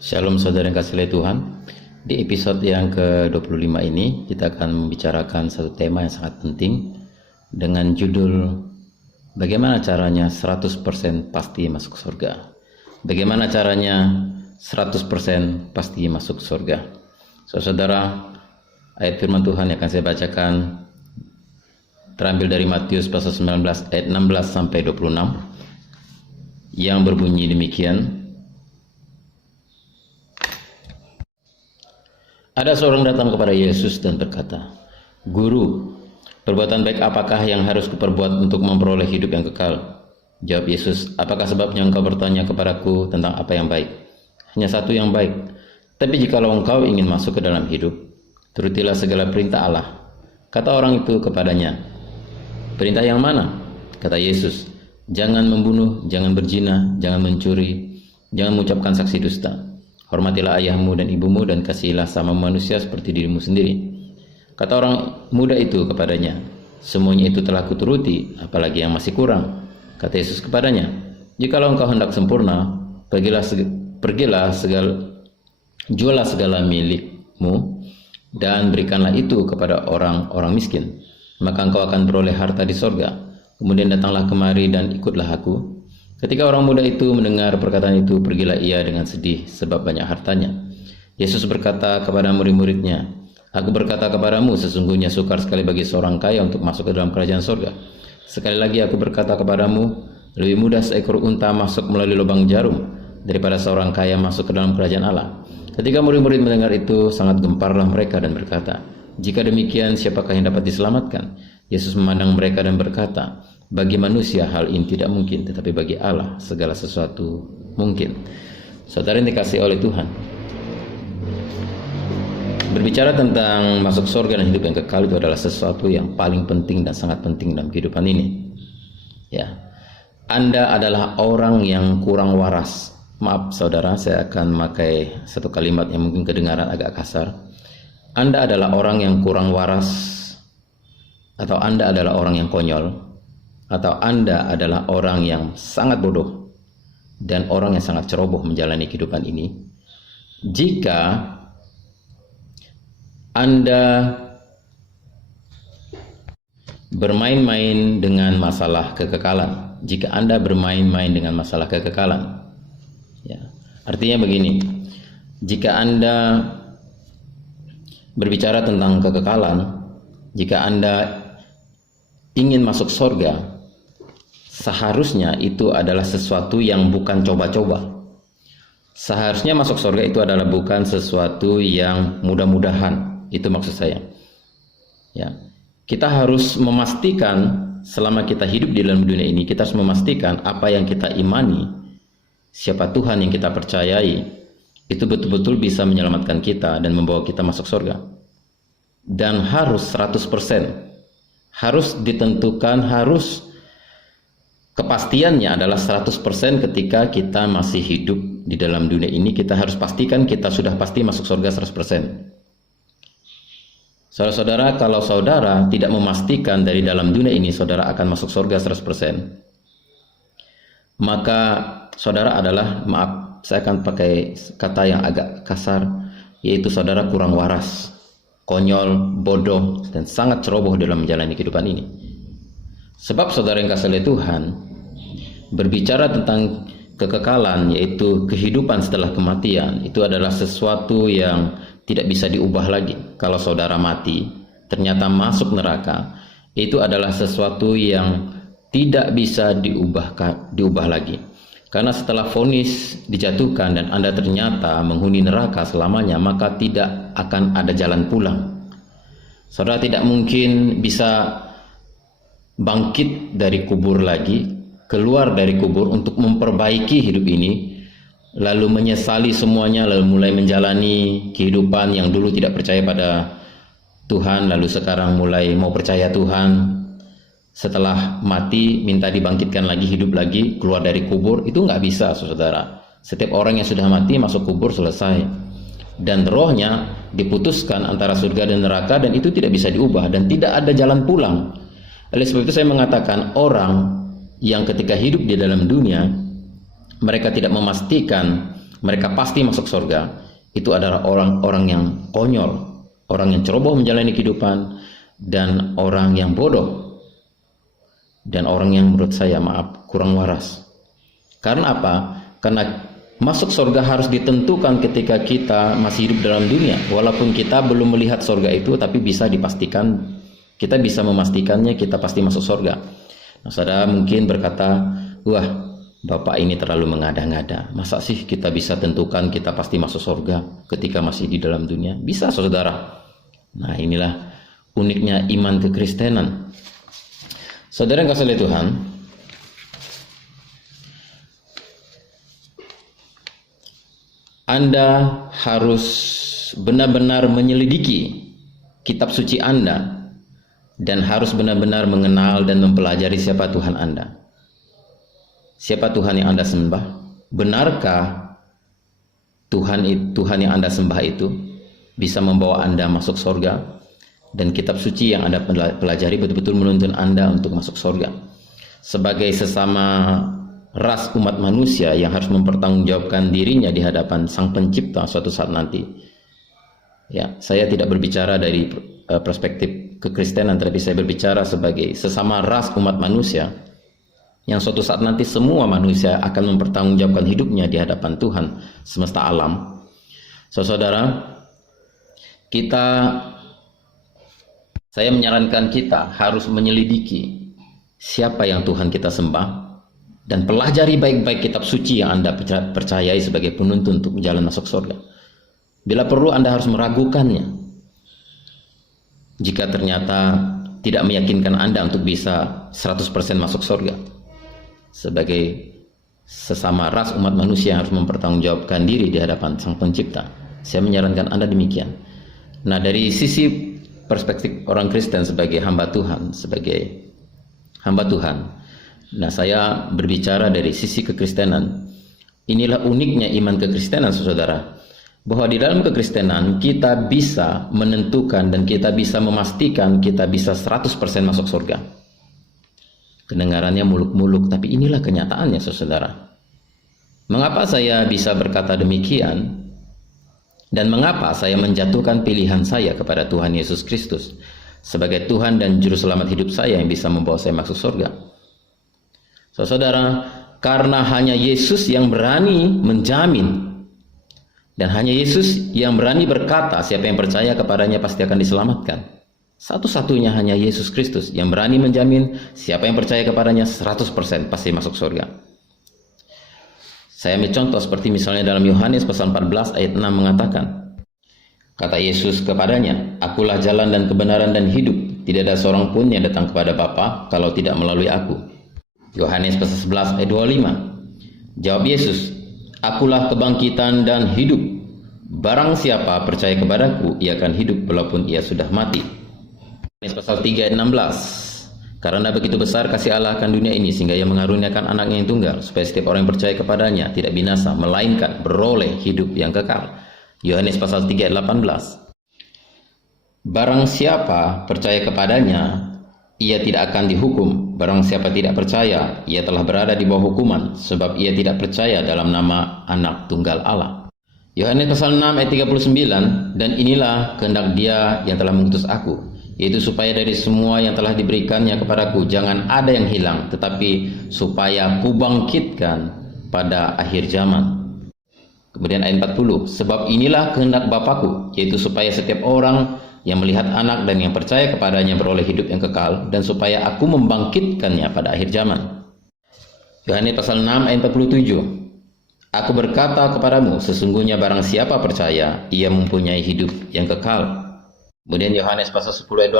Shalom saudara yang kasih oleh Tuhan. Di episode yang ke-25 ini kita akan membicarakan satu tema yang sangat penting dengan judul bagaimana caranya 100% pasti masuk surga. Bagaimana caranya 100% pasti masuk surga. Saudara, ayat firman Tuhan yang akan saya bacakan terambil dari Matius pasal 19 ayat 16 sampai 26 yang berbunyi demikian. Ada seorang datang kepada Yesus dan berkata, "Guru, perbuatan baik apakah yang harus kuperbuat untuk memperoleh hidup yang kekal?" Jawab Yesus, "Apakah sebabnya engkau bertanya kepadaku tentang apa yang baik? Hanya satu yang baik. Tapi jikalau engkau ingin masuk ke dalam hidup, turutilah segala perintah Allah." Kata orang itu kepadanya, "Perintah yang mana?" Kata Yesus, "Jangan membunuh, jangan berzina, jangan mencuri, jangan mengucapkan saksi dusta. Hormatilah ayahmu dan ibumu dan kasihilah sama manusia seperti dirimu sendiri." Kata orang muda itu kepadanya, "Semuanya itu telah kuturuti, apalagi yang masih kurang?" Kata Yesus kepadanya, "Jikalau engkau hendak sempurna, jualah segala milikmu dan berikanlah itu kepada orang-orang miskin, maka engkau akan beroleh harta di sorga. Kemudian datanglah kemari dan ikutlah aku." Ketika orang muda itu mendengar perkataan itu, pergilah ia dengan sedih sebab banyak hartanya. Yesus berkata kepada murid-muridnya, "Aku berkata kepadamu, sesungguhnya sukar sekali bagi seorang kaya untuk masuk ke dalam kerajaan surga. Sekali lagi aku berkata kepadamu, lebih mudah seekor unta masuk melalui lubang jarum daripada seorang kaya masuk ke dalam kerajaan Allah." Ketika murid-murid mendengar itu, sangat gemparlah mereka dan berkata, "Jika demikian, siapakah yang dapat diselamatkan?" Yesus memandang mereka dan berkata, "Bagi manusia hal ini tidak mungkin, tetapi bagi Allah segala sesuatu mungkin." Saudara yang dikasihi oleh Tuhan, berbicara tentang masuk surga dan hidup yang kekal itu adalah sesuatu yang paling penting dan sangat penting dalam kehidupan ini. Ya, Anda adalah orang yang kurang waras. Maaf saudara, saya akan memakai satu kalimat yang mungkin kedengaran agak kasar. Anda adalah orang yang kurang waras, atau Anda adalah orang yang konyol, atau Anda adalah orang yang sangat bodoh dan orang yang sangat ceroboh menjalani kehidupan ini jika Anda bermain-main dengan masalah kekekalan. Jika Anda bermain-main dengan masalah kekekalan, ya, artinya begini, jika Anda berbicara tentang kekekalan, jika Anda ingin masuk surga, seharusnya itu adalah sesuatu yang bukan coba-coba. Seharusnya masuk surga itu adalah bukan sesuatu yang mudah-mudahan. Itu maksud saya. Ya, kita harus memastikan selama kita hidup di dalam dunia ini, kita harus memastikan apa yang kita imani, siapa Tuhan yang kita percayai, itu betul-betul bisa menyelamatkan kita dan membawa kita masuk surga. Dan harus 100%, harus ditentukan, harus kepastiannya adalah 100% ketika kita masih hidup di dalam dunia ini. Kita harus pastikan kita sudah pasti masuk surga 100%. Saudara-saudara, kalau saudara tidak memastikan dari dalam dunia ini saudara akan masuk surga 100%, maka saudara adalah, maaf, saya akan pakai kata yang agak kasar, yaitu saudara kurang waras, konyol, bodoh, dan sangat ceroboh dalam menjalani kehidupan ini. Sebab saudara yang kasih oleh Tuhan, berbicara tentang kekekalan, yaitu kehidupan setelah kematian, itu adalah sesuatu yang tidak bisa diubah lagi. Kalau saudara mati, ternyata masuk neraka, itu adalah sesuatu yang tidak bisa diubah lagi. Karena setelah vonis dijatuhkan dan Anda ternyata menghuni neraka selamanya, maka tidak akan ada jalan pulang. Saudara tidak mungkin bisa bangkit dari kubur lagi, keluar dari kubur untuk memperbaiki hidup ini, lalu menyesali semuanya, lalu mulai menjalani kehidupan yang dulu tidak percaya pada Tuhan, lalu sekarang mulai mau percaya Tuhan. Setelah mati minta dibangkitkan lagi, hidup lagi, keluar dari kubur, itu nggak bisa saudara. Setiap orang yang sudah mati masuk kubur, selesai, dan rohnya diputuskan antara surga dan neraka, dan itu tidak bisa diubah dan tidak ada jalan pulang. Oleh sebab itu saya mengatakan, orang yang ketika hidup di dalam dunia mereka tidak memastikan mereka pasti masuk surga, itu adalah orang-orang yang konyol, orang yang ceroboh menjalani kehidupan, dan orang yang bodoh, dan orang yang menurut saya kurang waras. Karena apa? Karena masuk surga harus ditentukan ketika kita masih hidup dalam dunia. Walaupun kita belum melihat surga itu, tapi bisa dipastikan, kita bisa memastikannya kita pasti masuk surga. Nah, saudara mungkin berkata, wah, Bapak ini terlalu mengada-ngada. Masa sih kita bisa tentukan kita pasti masuk surga ketika masih di dalam dunia? Bisa, saudara. Nah, inilah uniknya iman kekristenan. Saudara yang kasih oleh Tuhan, Anda harus benar-benar menyelidiki kitab suci Anda dan harus benar-benar mengenal dan mempelajari siapa Tuhan Anda. Siapa Tuhan yang Anda sembah? Benarkah Tuhan yang Anda sembah itu bisa membawa Anda masuk surga? Dan kitab suci yang Anda pelajari betul-betul menuntun Anda untuk masuk surga. Sebagai sesama ras umat manusia yang harus mempertanggungjawabkan dirinya di hadapan Sang Pencipta suatu saat nanti. Ya, saya tidak berbicara dari perspektif kekristenan, tapi saya berbicara sebagai sesama ras umat manusia yang suatu saat nanti semua manusia akan mempertanggungjawabkan hidupnya di hadapan Tuhan semesta alam. Saudara, saya menyarankan kita harus menyelidiki siapa yang Tuhan kita sembah dan pelajari baik-baik kitab suci yang Anda percayai sebagai penuntun untuk jalan masuk surga. Bila perlu Anda harus meragukannya jika ternyata tidak meyakinkan Anda untuk bisa 100% masuk surga. Sebagai sesama ras umat manusia yang harus mempertanggungjawabkan diri di hadapan Sang Pencipta, saya menyarankan Anda demikian. Nah, dari sisi perspektif orang Kristen sebagai hamba Tuhan, nah, saya berbicara dari sisi kekristenan. Inilah uniknya iman kekristenan, saudara, bahwa di dalam kekristenan kita bisa menentukan dan kita bisa memastikan kita bisa 100% masuk surga. Kedengarannya muluk-muluk, tapi inilah kenyataannya, saudara. Mengapa saya bisa berkata demikian? Dan mengapa saya menjatuhkan pilihan saya kepada Tuhan Yesus Kristus sebagai Tuhan dan Juru Selamat hidup saya yang bisa membawa saya masuk surga? Saudara, karena hanya Yesus yang berani menjamin dan hanya Yesus yang berani berkata siapa yang percaya kepadanya pasti akan diselamatkan. Satu-satunya hanya Yesus Kristus yang berani menjamin siapa yang percaya kepadanya 100% pasti masuk surga. Saya ambil contoh seperti misalnya dalam Yohanes pasal 14 ayat 6 mengatakan, kata Yesus kepadanya, "Akulah jalan dan kebenaran dan hidup. Tidak ada seorang pun yang datang kepada Bapa kalau tidak melalui aku." Yohanes pasal 11 ayat 25. Jawab Yesus, "Akulah kebangkitan dan hidup. Barang siapa percaya kepadaku, ia akan hidup walaupun ia sudah mati." Yohanes pasal 3 ayat 16. Karena begitu besar kasih Allah akan dunia ini sehingga ia mengaruniakan anaknya yang tunggal supaya setiap orang yang percaya kepadanya tidak binasa melainkan beroleh hidup yang kekal. Yohanes pasal 3 ayat 18. Barang siapa percaya kepadanya, ia tidak akan dihukum. Barang siapa tidak percaya, ia telah berada di bawah hukuman sebab ia tidak percaya dalam nama Anak Tunggal Allah. Yohanes pasal 6 ayat 39. Dan inilah kehendak Dia yang telah mengutus aku, yaitu supaya dari semua yang telah diberikannya kepadaku jangan ada yang hilang, tetapi supaya kubangkitkan pada akhir zaman. Kemudian ayat 40, sebab inilah kehendak Bapakku, yaitu supaya setiap orang yang melihat anak dan yang percaya kepadanya beroleh hidup yang kekal, dan supaya aku membangkitkannya pada akhir zaman. Yohanes pasal 6 ayat 47, aku berkata kepadamu, sesungguhnya barang siapa percaya, ia mempunyai hidup yang kekal. Kemudian Yohanes pasal 10 ayat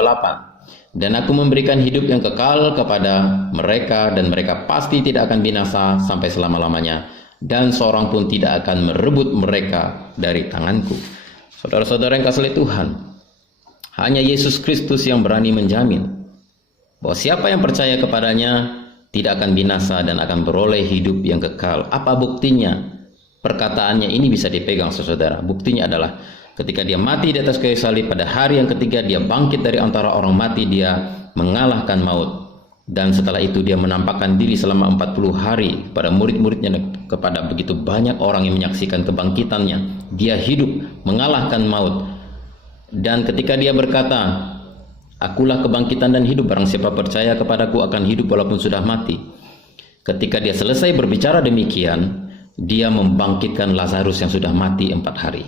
28. Dan aku memberikan hidup yang kekal kepada mereka dan mereka pasti tidak akan binasa sampai selama-lamanya dan seorang pun tidak akan merebut mereka dari tanganku. Saudara-saudara yang kasih oleh Tuhan, hanya Yesus Kristus yang berani menjamin bahwa siapa yang percaya kepadanya tidak akan binasa dan akan beroleh hidup yang kekal. Apa buktinya? Perkataannya ini bisa dipegang, saudara. Buktinya adalah ketika dia mati di atas kayu salib, pada hari yang ketiga dia bangkit dari antara orang mati, dia mengalahkan maut Dan setelah itu dia menampakkan diri selama 40 hari kepada murid-muridnya, kepada begitu banyak orang yang menyaksikan kebangkitannya. Dia hidup mengalahkan maut. Dan ketika dia berkata, "Akulah kebangkitan dan hidup, barang siapa percaya kepadaku akan hidup walaupun sudah mati." Ketika dia selesai berbicara demikian, dia membangkitkan Lazarus yang sudah mati 4 hari.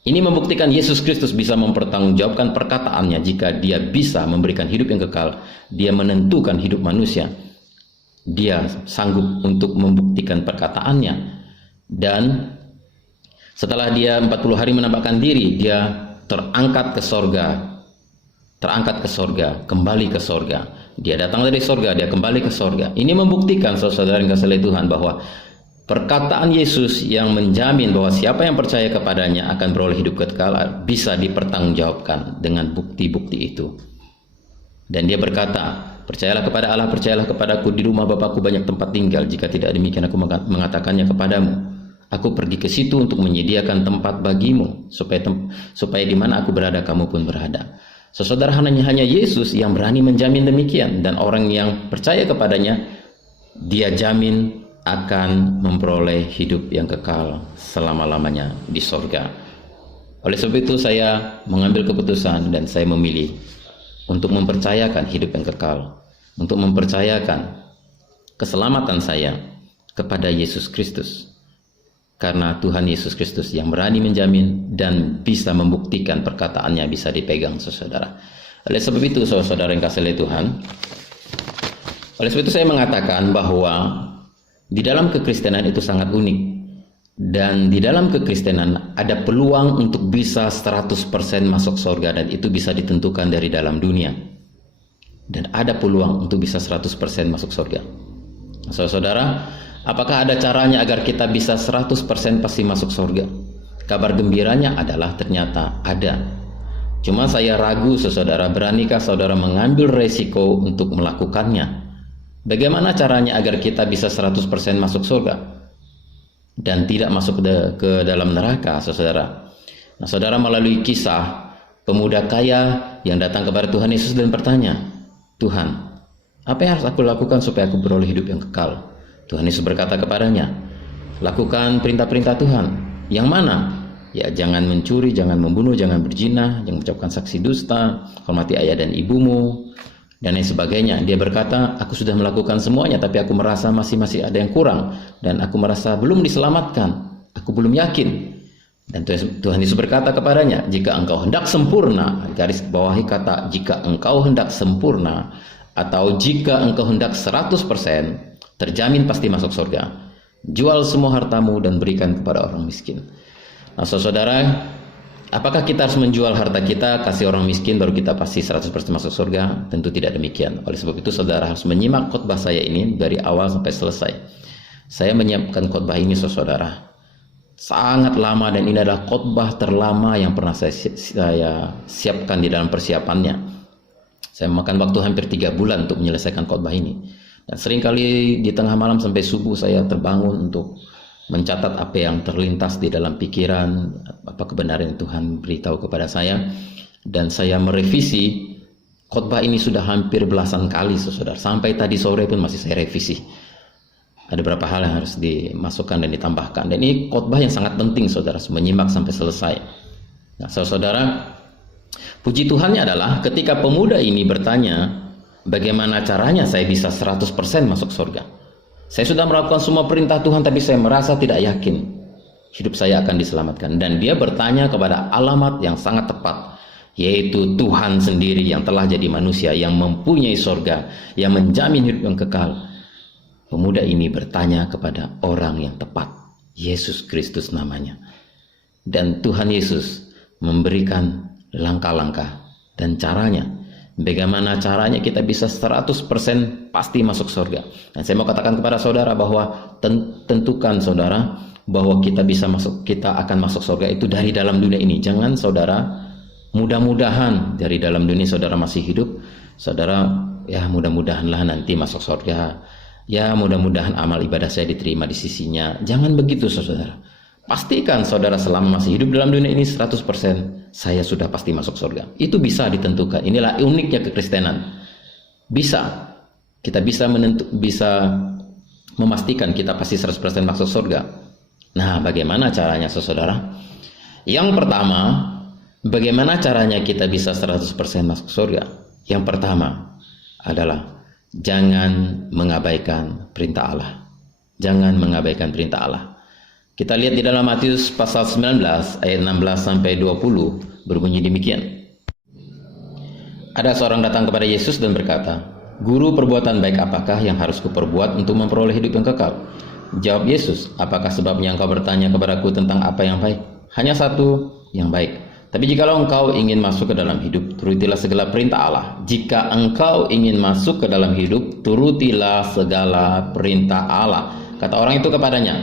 Ini membuktikan Yesus Kristus bisa mempertanggungjawabkan perkataannya. Jika dia bisa memberikan hidup yang kekal, dia menentukan hidup manusia. Dia sanggup untuk membuktikan perkataannya. Dan setelah dia 40 hari menampakkan diri, dia terangkat ke sorga. Terangkat ke sorga, kembali ke sorga. Dia datang dari sorga, dia kembali ke sorga. Ini membuktikan, saudara yang kasih oleh Tuhan, bahwa perkataan Yesus yang menjamin bahwa siapa yang percaya kepadanya akan beroleh hidup kekal bisa dipertanggungjawabkan dengan bukti-bukti itu. Dan dia berkata, "Percayalah kepada Allah, percayalah kepadaku, di rumah Bapakku banyak tempat tinggal. Jika tidak demikian aku mengatakannya kepadamu. Aku pergi ke situ untuk menyediakan tempat bagimu, supaya di mana aku berada kamu pun berada." Saudara, hanya Yesus yang berani menjamin demikian, dan orang yang percaya kepadanya, dia jamin akan memperoleh hidup yang kekal selama-lamanya di sorga. Oleh sebab itu saya mengambil keputusan dan saya memilih untuk mempercayakan hidup yang kekal, untuk mempercayakan keselamatan saya kepada Yesus Kristus. Karena Tuhan Yesus Kristus yang berani menjamin dan bisa membuktikan perkataannya bisa dipegang, saudara. Oleh sebab itu, saudara yang kasih oleh Tuhan, oleh sebab itu saya mengatakan bahwa di dalam kekristenan itu sangat unik. Dan di dalam kekristenan ada peluang untuk bisa 100% masuk surga, dan itu bisa ditentukan dari dalam dunia. Dan ada peluang untuk bisa 100% masuk surga. Saudara, apakah ada caranya agar kita bisa 100% pasti masuk surga? Kabar gembiranya adalah ternyata ada. Cuma saya ragu, saudara, beranikah saudara mengambil resiko untuk melakukannya? Bagaimana caranya agar kita bisa 100% masuk surga dan tidak masuk ke dalam neraka, saudara? Nah, saudara, melalui kisah pemuda kaya yang datang kepada Tuhan Yesus dan bertanya, "Tuhan, apa yang harus aku lakukan supaya aku beroleh hidup yang kekal?" Tuhan Yesus berkata kepadanya, "Lakukan perintah-perintah Tuhan." "Yang mana?" "Ya, jangan mencuri, jangan membunuh, jangan berzina, jangan mengucapkan saksi dusta, hormati ayah dan ibumu, dan lain sebagainya." Dia berkata, "Aku sudah melakukan semuanya, tapi aku merasa masih ada yang kurang, dan aku merasa belum diselamatkan. Aku belum yakin." Dan Tuhan Yesus berkata kepadanya, "Jika engkau hendak sempurna," garis bawahi kata "jika engkau hendak sempurna," atau jika engkau hendak 100%, terjamin pasti masuk surga. "Jual semua hartamu dan berikan kepada orang miskin." Nah, saudara, apakah kita harus menjual harta kita, kasih orang miskin, baru kita pasti 100% masuk surga? Tentu tidak demikian. Oleh sebab itu, saudara harus menyimak khotbah saya ini dari awal sampai selesai. Saya menyiapkan khotbah ini, saudara, sangat lama, dan ini adalah khotbah terlama yang pernah saya siapkan di dalam persiapannya. Saya memakan waktu hampir 3 bulan untuk menyelesaikan khotbah ini. Dan seringkali di tengah malam sampai subuh saya terbangun untuk mencatat apa yang terlintas di dalam pikiran, apa kebenaran yang Tuhan beritahu kepada saya. Dan saya merevisi khotbah ini sudah hampir belasan kali, saudara. Sampai tadi sore pun masih saya revisi. Ada beberapa hal yang harus dimasukkan dan ditambahkan. Dan ini khotbah yang sangat penting, saudara, menyimak sampai selesai. Nah, saudara, puji Tuhannya adalah ketika pemuda ini bertanya, bagaimana caranya saya bisa 100% masuk surga? Saya sudah melakukan semua perintah Tuhan, tapi saya merasa tidak yakin hidup saya akan diselamatkan. Dan dia bertanya kepada alamat yang sangat tepat, yaitu Tuhan sendiri yang telah jadi manusia, yang mempunyai surga, yang menjamin hidup yang kekal. Pemuda ini bertanya kepada orang yang tepat, Yesus Kristus namanya. Dan Tuhan Yesus memberikan langkah-langkah dan caranya. Bagaimana caranya kita bisa 100% pasti masuk surga. Dan saya mau katakan kepada saudara bahwa tentukan, saudara, bahwa kita akan masuk surga itu dari dalam dunia ini. Jangan, saudara, mudah-mudahan dari dalam dunia saudara masih hidup, saudara, ya mudah-mudahanlah nanti masuk surga. Ya mudah-mudahan amal ibadah saya diterima di sisinya. Jangan begitu, saudara. Pastikan saudara selama masih hidup dalam dunia ini 100% saya sudah pasti masuk surga. Itu bisa ditentukan. Inilah uniknya kekristenan. Bisa. kita bisa memastikan kita pasti 100% masuk surga. Nah, bagaimana caranya, saudara? Yang pertama, bagaimana caranya kita bisa 100% masuk surga? Yang pertama adalah jangan mengabaikan perintah Allah. Jangan mengabaikan perintah Allah. Kita lihat di dalam Matius pasal 19 ayat 16 sampai 20 berbunyi demikian. Ada seorang datang kepada Yesus dan berkata, "Guru, perbuatan baik apakah yang harus kuperbuat untuk memperoleh hidup yang kekal?" Jawab Yesus, "Apakah sebabnya engkau bertanya kepadaku tentang apa yang baik? Hanya satu yang baik. Tapi jikalau engkau ingin masuk ke dalam hidup, turutilah segala perintah Allah." Jika engkau ingin masuk ke dalam hidup, turutilah segala perintah Allah. Kata orang itu kepadanya,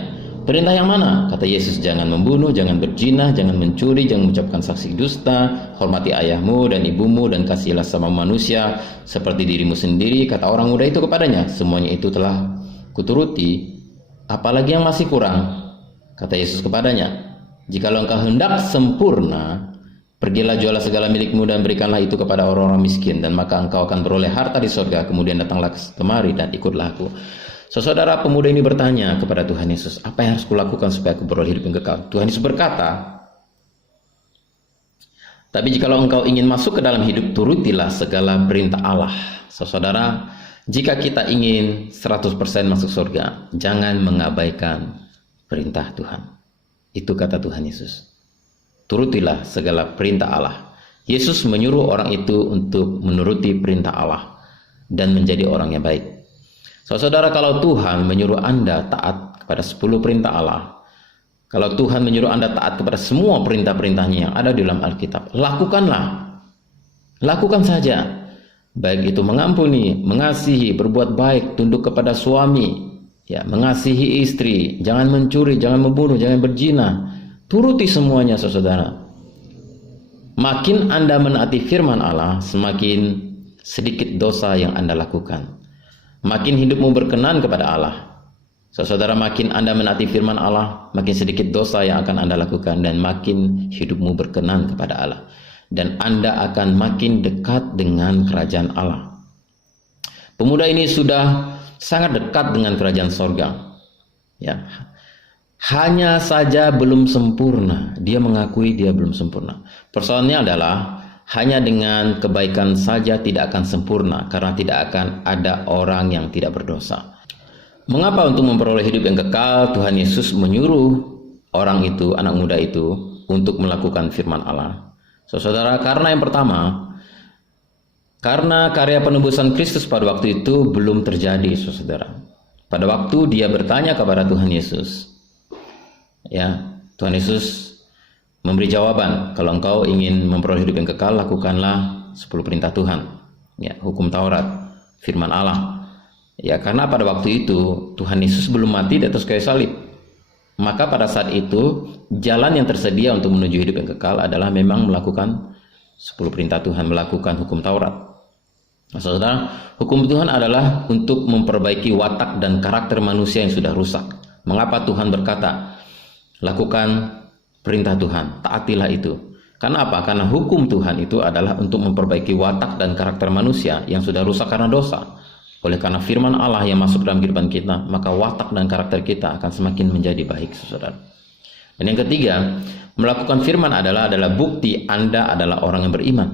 "Perintah yang mana?" Kata Yesus, "Jangan membunuh, jangan berzina, jangan mencuri, jangan mengucapkan saksi dusta, hormati ayahmu dan ibumu, dan kasihilah sama manusia seperti dirimu sendiri." Kata orang muda itu kepadanya, "Semuanya itu telah kuturuti, apalagi yang masih kurang?" Kata Yesus kepadanya, "Jikalau engkau hendak sempurna, pergilah jualah segala milikmu dan berikanlah itu kepada orang-orang miskin, dan maka engkau akan beroleh harta di surga. Kemudian datanglah kemari dan ikutlah aku." Saudara, pemuda ini bertanya kepada Tuhan Yesus, "Apa yang harus kulakukan supaya aku beroleh hidup yang kekal?" Tuhan Yesus berkata, "Tapi jikalau engkau ingin masuk ke dalam hidup, turutilah segala perintah Allah." Saudara, jika kita ingin 100% masuk surga, jangan mengabaikan perintah Tuhan. Itu kata Tuhan Yesus. Turutilah segala perintah Allah. Yesus menyuruh orang itu untuk menuruti perintah Allah dan menjadi orang yang baik. Saudara, kalau Tuhan menyuruh Anda taat kepada 10 perintah Allah, kalau Tuhan menyuruh Anda taat kepada semua perintah-perintahnya yang ada di dalam Alkitab, lakukanlah. Lakukan saja. Baik itu mengampuni, mengasihi, berbuat baik, tunduk kepada suami, ya, mengasihi istri, jangan mencuri, jangan membunuh, jangan berzina. Turuti semuanya, saudara. Makin Anda menaati firman Allah, semakin sedikit dosa yang Anda lakukan. Makin hidupmu berkenan kepada Allah. Saudara, makin Anda menaati firman Allah, makin sedikit dosa yang akan Anda lakukan, dan makin hidupmu berkenan kepada Allah. Dan Anda akan makin dekat dengan kerajaan Allah. Pemuda ini sudah sangat dekat dengan kerajaan sorga. Ya. Hanya saja belum sempurna. Dia mengakui dia belum sempurna. Persoalannya adalah hanya dengan kebaikan saja tidak akan sempurna, karena tidak akan ada orang yang tidak berdosa. Mengapa untuk memperoleh hidup yang kekal Tuhan Yesus menyuruh orang itu, anak muda itu, untuk melakukan firman Allah? Saudara, karena yang pertama, karena karya penebusan Kristus pada waktu itu belum terjadi, saudara. Pada waktu dia bertanya kepada Tuhan Yesus, ya, Tuhan Yesus memberi jawaban, kalau engkau ingin memperoleh hidup yang kekal, lakukanlah 10 perintah Tuhan, ya, hukum Taurat, firman Allah. Ya, karena pada waktu itu Tuhan Yesus belum mati di atas kayu salib. Maka pada saat itu jalan yang tersedia untuk menuju hidup yang kekal adalah memang melakukan 10 perintah Tuhan, melakukan hukum Taurat. Nah, saudara, hukum Tuhan adalah untuk memperbaiki watak dan karakter manusia yang sudah rusak. Mengapa Tuhan berkata, lakukan perintah Tuhan, taatilah itu? Karena apa? Karena hukum Tuhan itu adalah untuk memperbaiki watak dan karakter manusia yang sudah rusak karena dosa. Oleh karena firman Allah yang masuk dalam kehidupan kita, maka watak dan karakter kita akan semakin menjadi baik, saudara. Dan yang ketiga, melakukan firman adalah bukti Anda adalah orang yang beriman.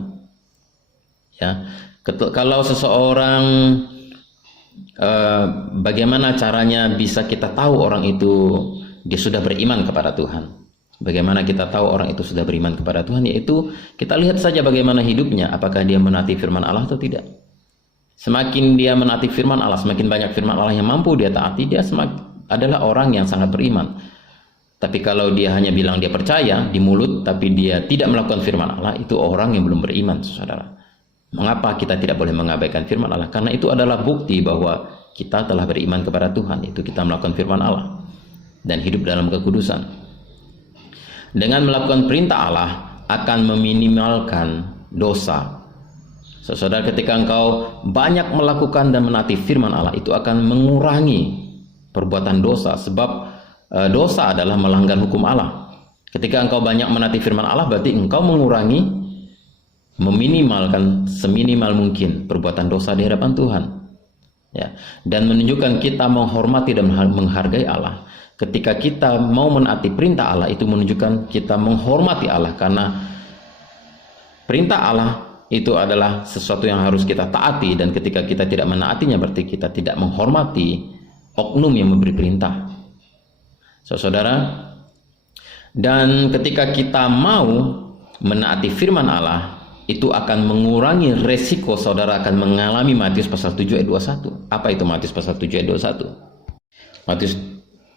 Ya, kalau seseorang, bagaimana caranya bisa kita tahu orang itu dia sudah beriman kepada Tuhan? Bagaimana kita tahu orang itu sudah beriman kepada Tuhan? Yaitu kita lihat saja bagaimana hidupnya, apakah dia menaati firman Allah atau tidak. Semakin dia menaati firman Allah, semakin banyak firman Allah yang mampu dia taati, dia adalah orang yang sangat beriman. Tapi kalau dia hanya bilang dia percaya di mulut, tapi dia tidak melakukan firman Allah, itu orang yang belum beriman, saudara. Mengapa kita tidak boleh mengabaikan firman Allah? Karena itu adalah bukti bahwa kita telah beriman kepada Tuhan, itu kita melakukan firman Allah dan hidup dalam kekudusan. Dengan melakukan perintah Allah akan meminimalkan dosa. Saudara, ketika engkau banyak melakukan dan menaati firman Allah, itu akan mengurangi perbuatan dosa, sebab dosa adalah melanggar hukum Allah. Ketika engkau banyak menaati firman Allah, berarti engkau mengurangi, meminimalkan seminimal mungkin perbuatan dosa di hadapan Tuhan. Ya, dan menunjukkan kita menghormati dan menghargai Allah. Ketika kita mau menaati perintah Allah, itu menunjukkan kita menghormati Allah, karena perintah Allah itu adalah sesuatu yang harus kita taati, dan ketika kita tidak menaatinya berarti kita tidak menghormati oknum yang memberi perintah. Saudara, dan ketika kita mau menaati firman Allah, itu akan mengurangi resiko saudara akan mengalami Matius pasal 7 ayat 21. Apa itu Matius pasal 7 ayat 21? Matius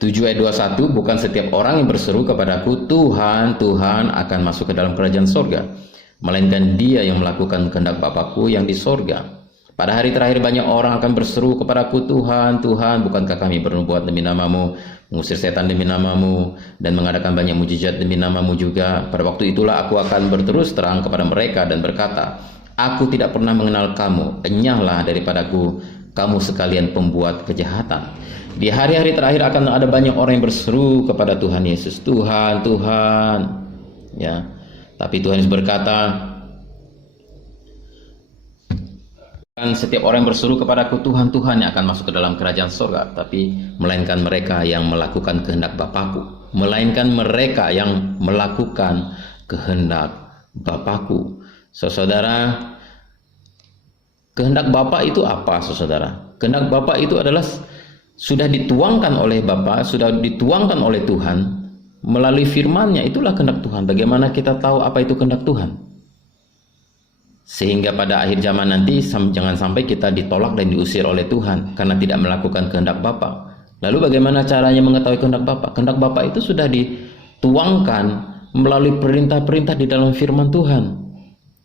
7 ayat 21, bukan setiap orang yang berseru kepadaku, Tuhan, Tuhan, akan masuk ke dalam kerajaan sorga, melainkan dia yang melakukan kehendak Bapakku yang di sorga. Pada hari terakhir banyak orang akan berseru kepadaku, Tuhan, Tuhan, bukankah kami bernubuat demi namamu, mengusir setan demi namamu, dan mengadakan banyak mujizat demi namamu juga. Pada waktu itulah aku akan berterus terang kepada mereka dan berkata, aku tidak pernah mengenal kamu, enyahlah daripadaku, kamu sekalian pembuat kejahatan. Di hari-hari terakhir akan ada banyak orang yang berseru kepada Tuhan Yesus, Tuhan, Tuhan. Ya, tapi Tuhan Yesus berkata, kan setiap orang yang berseru kepadaku, Tuhan, Tuhan, yang akan masuk ke dalam kerajaan surga, tapi melainkan mereka yang melakukan kehendak Bapakku, melainkan mereka yang melakukan kehendak Bapakku. Saudara, kehendak Bapa itu apa, saudara? Kehendak Bapa itu adalah sudah dituangkan oleh Bapa, sudah dituangkan oleh Tuhan melalui firman-Nya. Itulah kehendak Tuhan. Bagaimana kita tahu apa itu kehendak Tuhan? Sehingga pada akhir zaman nanti jangan sampai kita ditolak dan diusir oleh Tuhan karena tidak melakukan kehendak Bapa. Lalu bagaimana caranya mengetahui kehendak Bapa? Kehendak Bapa itu sudah dituangkan melalui perintah-perintah di dalam firman Tuhan.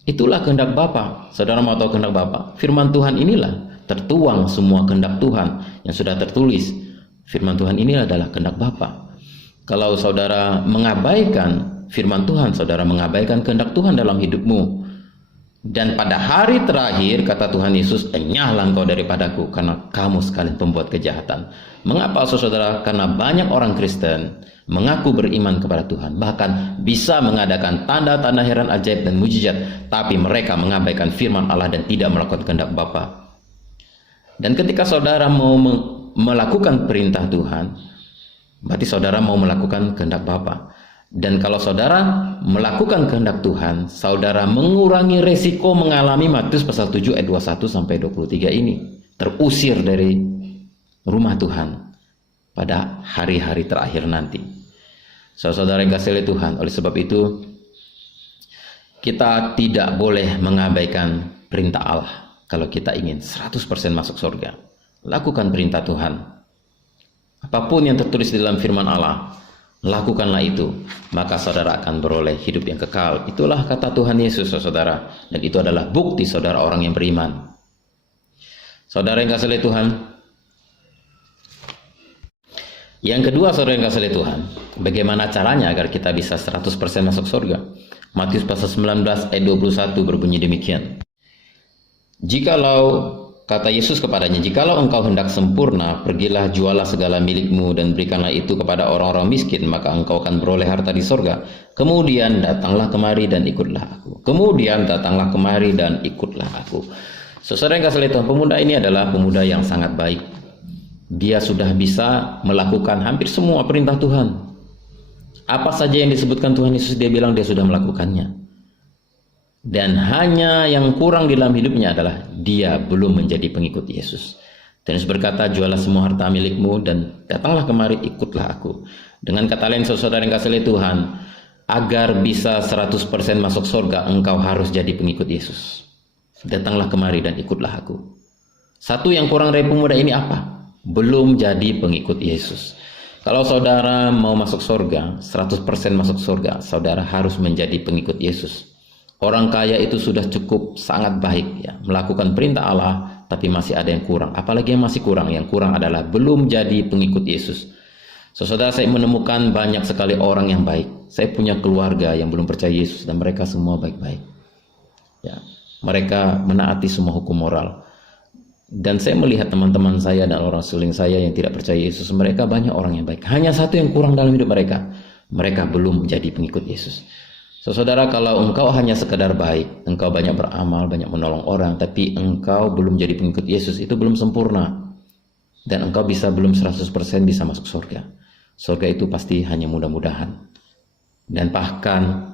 Itulah kehendak Bapa. Saudara mau tahu kehendak Bapa? Firman Tuhan inilah tertuang semua kehendak Tuhan yang sudah tertulis. Firman Tuhan ini adalah kehendak Bapa. Kalau saudara mengabaikan firman Tuhan, saudara mengabaikan kehendak Tuhan dalam hidupmu. Dan pada hari terakhir kata Tuhan Yesus, enyahlah engkau daripadaku karena kamu sekalian pembuat kejahatan. Mengapa saudara? Karena banyak orang Kristen mengaku beriman kepada Tuhan, bahkan bisa mengadakan tanda-tanda heran ajaib dan mujizat, tapi mereka mengabaikan firman Allah dan tidak melakukan kehendak Bapa. Dan ketika saudara mau melakukan perintah Tuhan, berarti saudara mau melakukan kehendak Bapa. Dan kalau saudara melakukan kehendak Tuhan, saudara mengurangi resiko mengalami Matius pasal 7 ayat 21 sampai 23 ini, terusir dari rumah Tuhan pada hari-hari terakhir nanti. Saudara yang kasih oleh Tuhan, oleh sebab itu kita tidak boleh mengabaikan perintah Allah. Kalau kita ingin 100% masuk surga, lakukan perintah Tuhan. Apapun yang tertulis di dalam firman Allah, lakukanlah itu, maka saudara akan beroleh hidup yang kekal. Itulah kata Tuhan Yesus, saudara, dan itu adalah bukti saudara orang yang beriman. Saudara yang kasih oleh Tuhan, yang kedua, saudara yang kasih oleh Tuhan, bagaimana caranya agar kita bisa 100% masuk surga? Matius pasal 19 ayat 21 berbunyi demikian. Jikalau, kata Yesus kepadanya, jikalau engkau hendak sempurna, pergilah jualah segala milikmu dan berikanlah itu kepada orang-orang miskin, maka engkau akan beroleh harta di sorga. Kemudian datanglah kemari dan ikutlah aku. Kemudian datanglah kemari dan ikutlah aku. Saudara yang kasih Tuhan, pemuda ini adalah pemuda yang sangat baik. Dia sudah bisa melakukan hampir semua perintah Tuhan. Apa saja yang disebutkan Tuhan Yesus, dia bilang dia sudah melakukannya. Dan hanya yang kurang di dalam hidupnya adalah dia belum menjadi pengikut Yesus. Dan Yesus berkata, jualah semua harta milikmu dan datanglah kemari, ikutlah aku. Dengan kata lain, saudara yang kasih oleh Tuhan, agar bisa 100% masuk surga, engkau harus jadi pengikut Yesus. Datanglah kemari dan ikutlah aku. Satu yang kurang dari pemuda ini apa? Belum jadi pengikut Yesus. Kalau saudara mau masuk surga, 100% masuk surga, saudara harus menjadi pengikut Yesus. Orang kaya itu sudah cukup sangat baik ya, melakukan perintah Allah, tapi masih ada yang kurang. Apalagi yang masih kurang? Yang kurang adalah belum jadi pengikut Yesus. Saudara, saya menemukan banyak sekali orang yang baik. Saya punya keluarga yang belum percaya Yesus dan mereka semua baik-baik. Ya, mereka menaati semua hukum moral. Dan saya melihat teman-teman saya dan orang sekeliling saya yang tidak percaya Yesus, mereka banyak orang yang baik. Hanya satu yang kurang dalam hidup mereka. Mereka belum menjadi pengikut Yesus. Saudara, kalau engkau hanya sekedar baik, engkau banyak beramal, banyak menolong orang, tapi engkau belum jadi pengikut Yesus, itu belum sempurna. Dan engkau belum 100% bisa masuk surga. Surga itu pasti hanya mudah-mudahan. Dan bahkan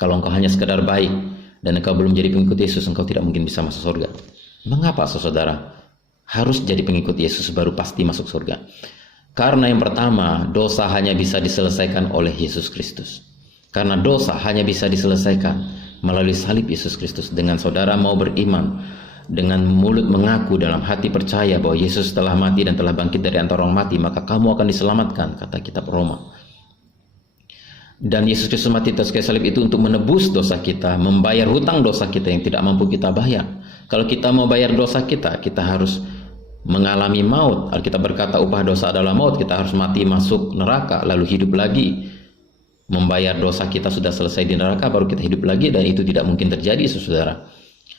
kalau engkau hanya sekedar baik dan engkau belum jadi pengikut Yesus, engkau tidak mungkin bisa masuk surga. Mengapa saudara harus jadi pengikut Yesus baru pasti masuk surga? Karena yang pertama, dosa hanya bisa diselesaikan oleh Yesus Kristus. Karena dosa hanya bisa diselesaikan melalui salib Yesus Kristus. Dengan saudara mau beriman, dengan mulut mengaku, dalam hati percaya bahwa Yesus telah mati dan telah bangkit dari antara orang mati, maka kamu akan diselamatkan, kata kitab Roma. Dan Yesus Kristus mati atas kayu salib itu untuk menebus dosa kita, membayar hutang dosa kita yang tidak mampu kita bayar. Kalau kita mau bayar dosa kita, kita harus mengalami maut. Alkitab berkata upah dosa adalah maut. Kita harus mati masuk neraka lalu hidup lagi. Membayar dosa kita sudah selesai di neraka, baru kita hidup lagi, dan itu tidak mungkin terjadi, saudara.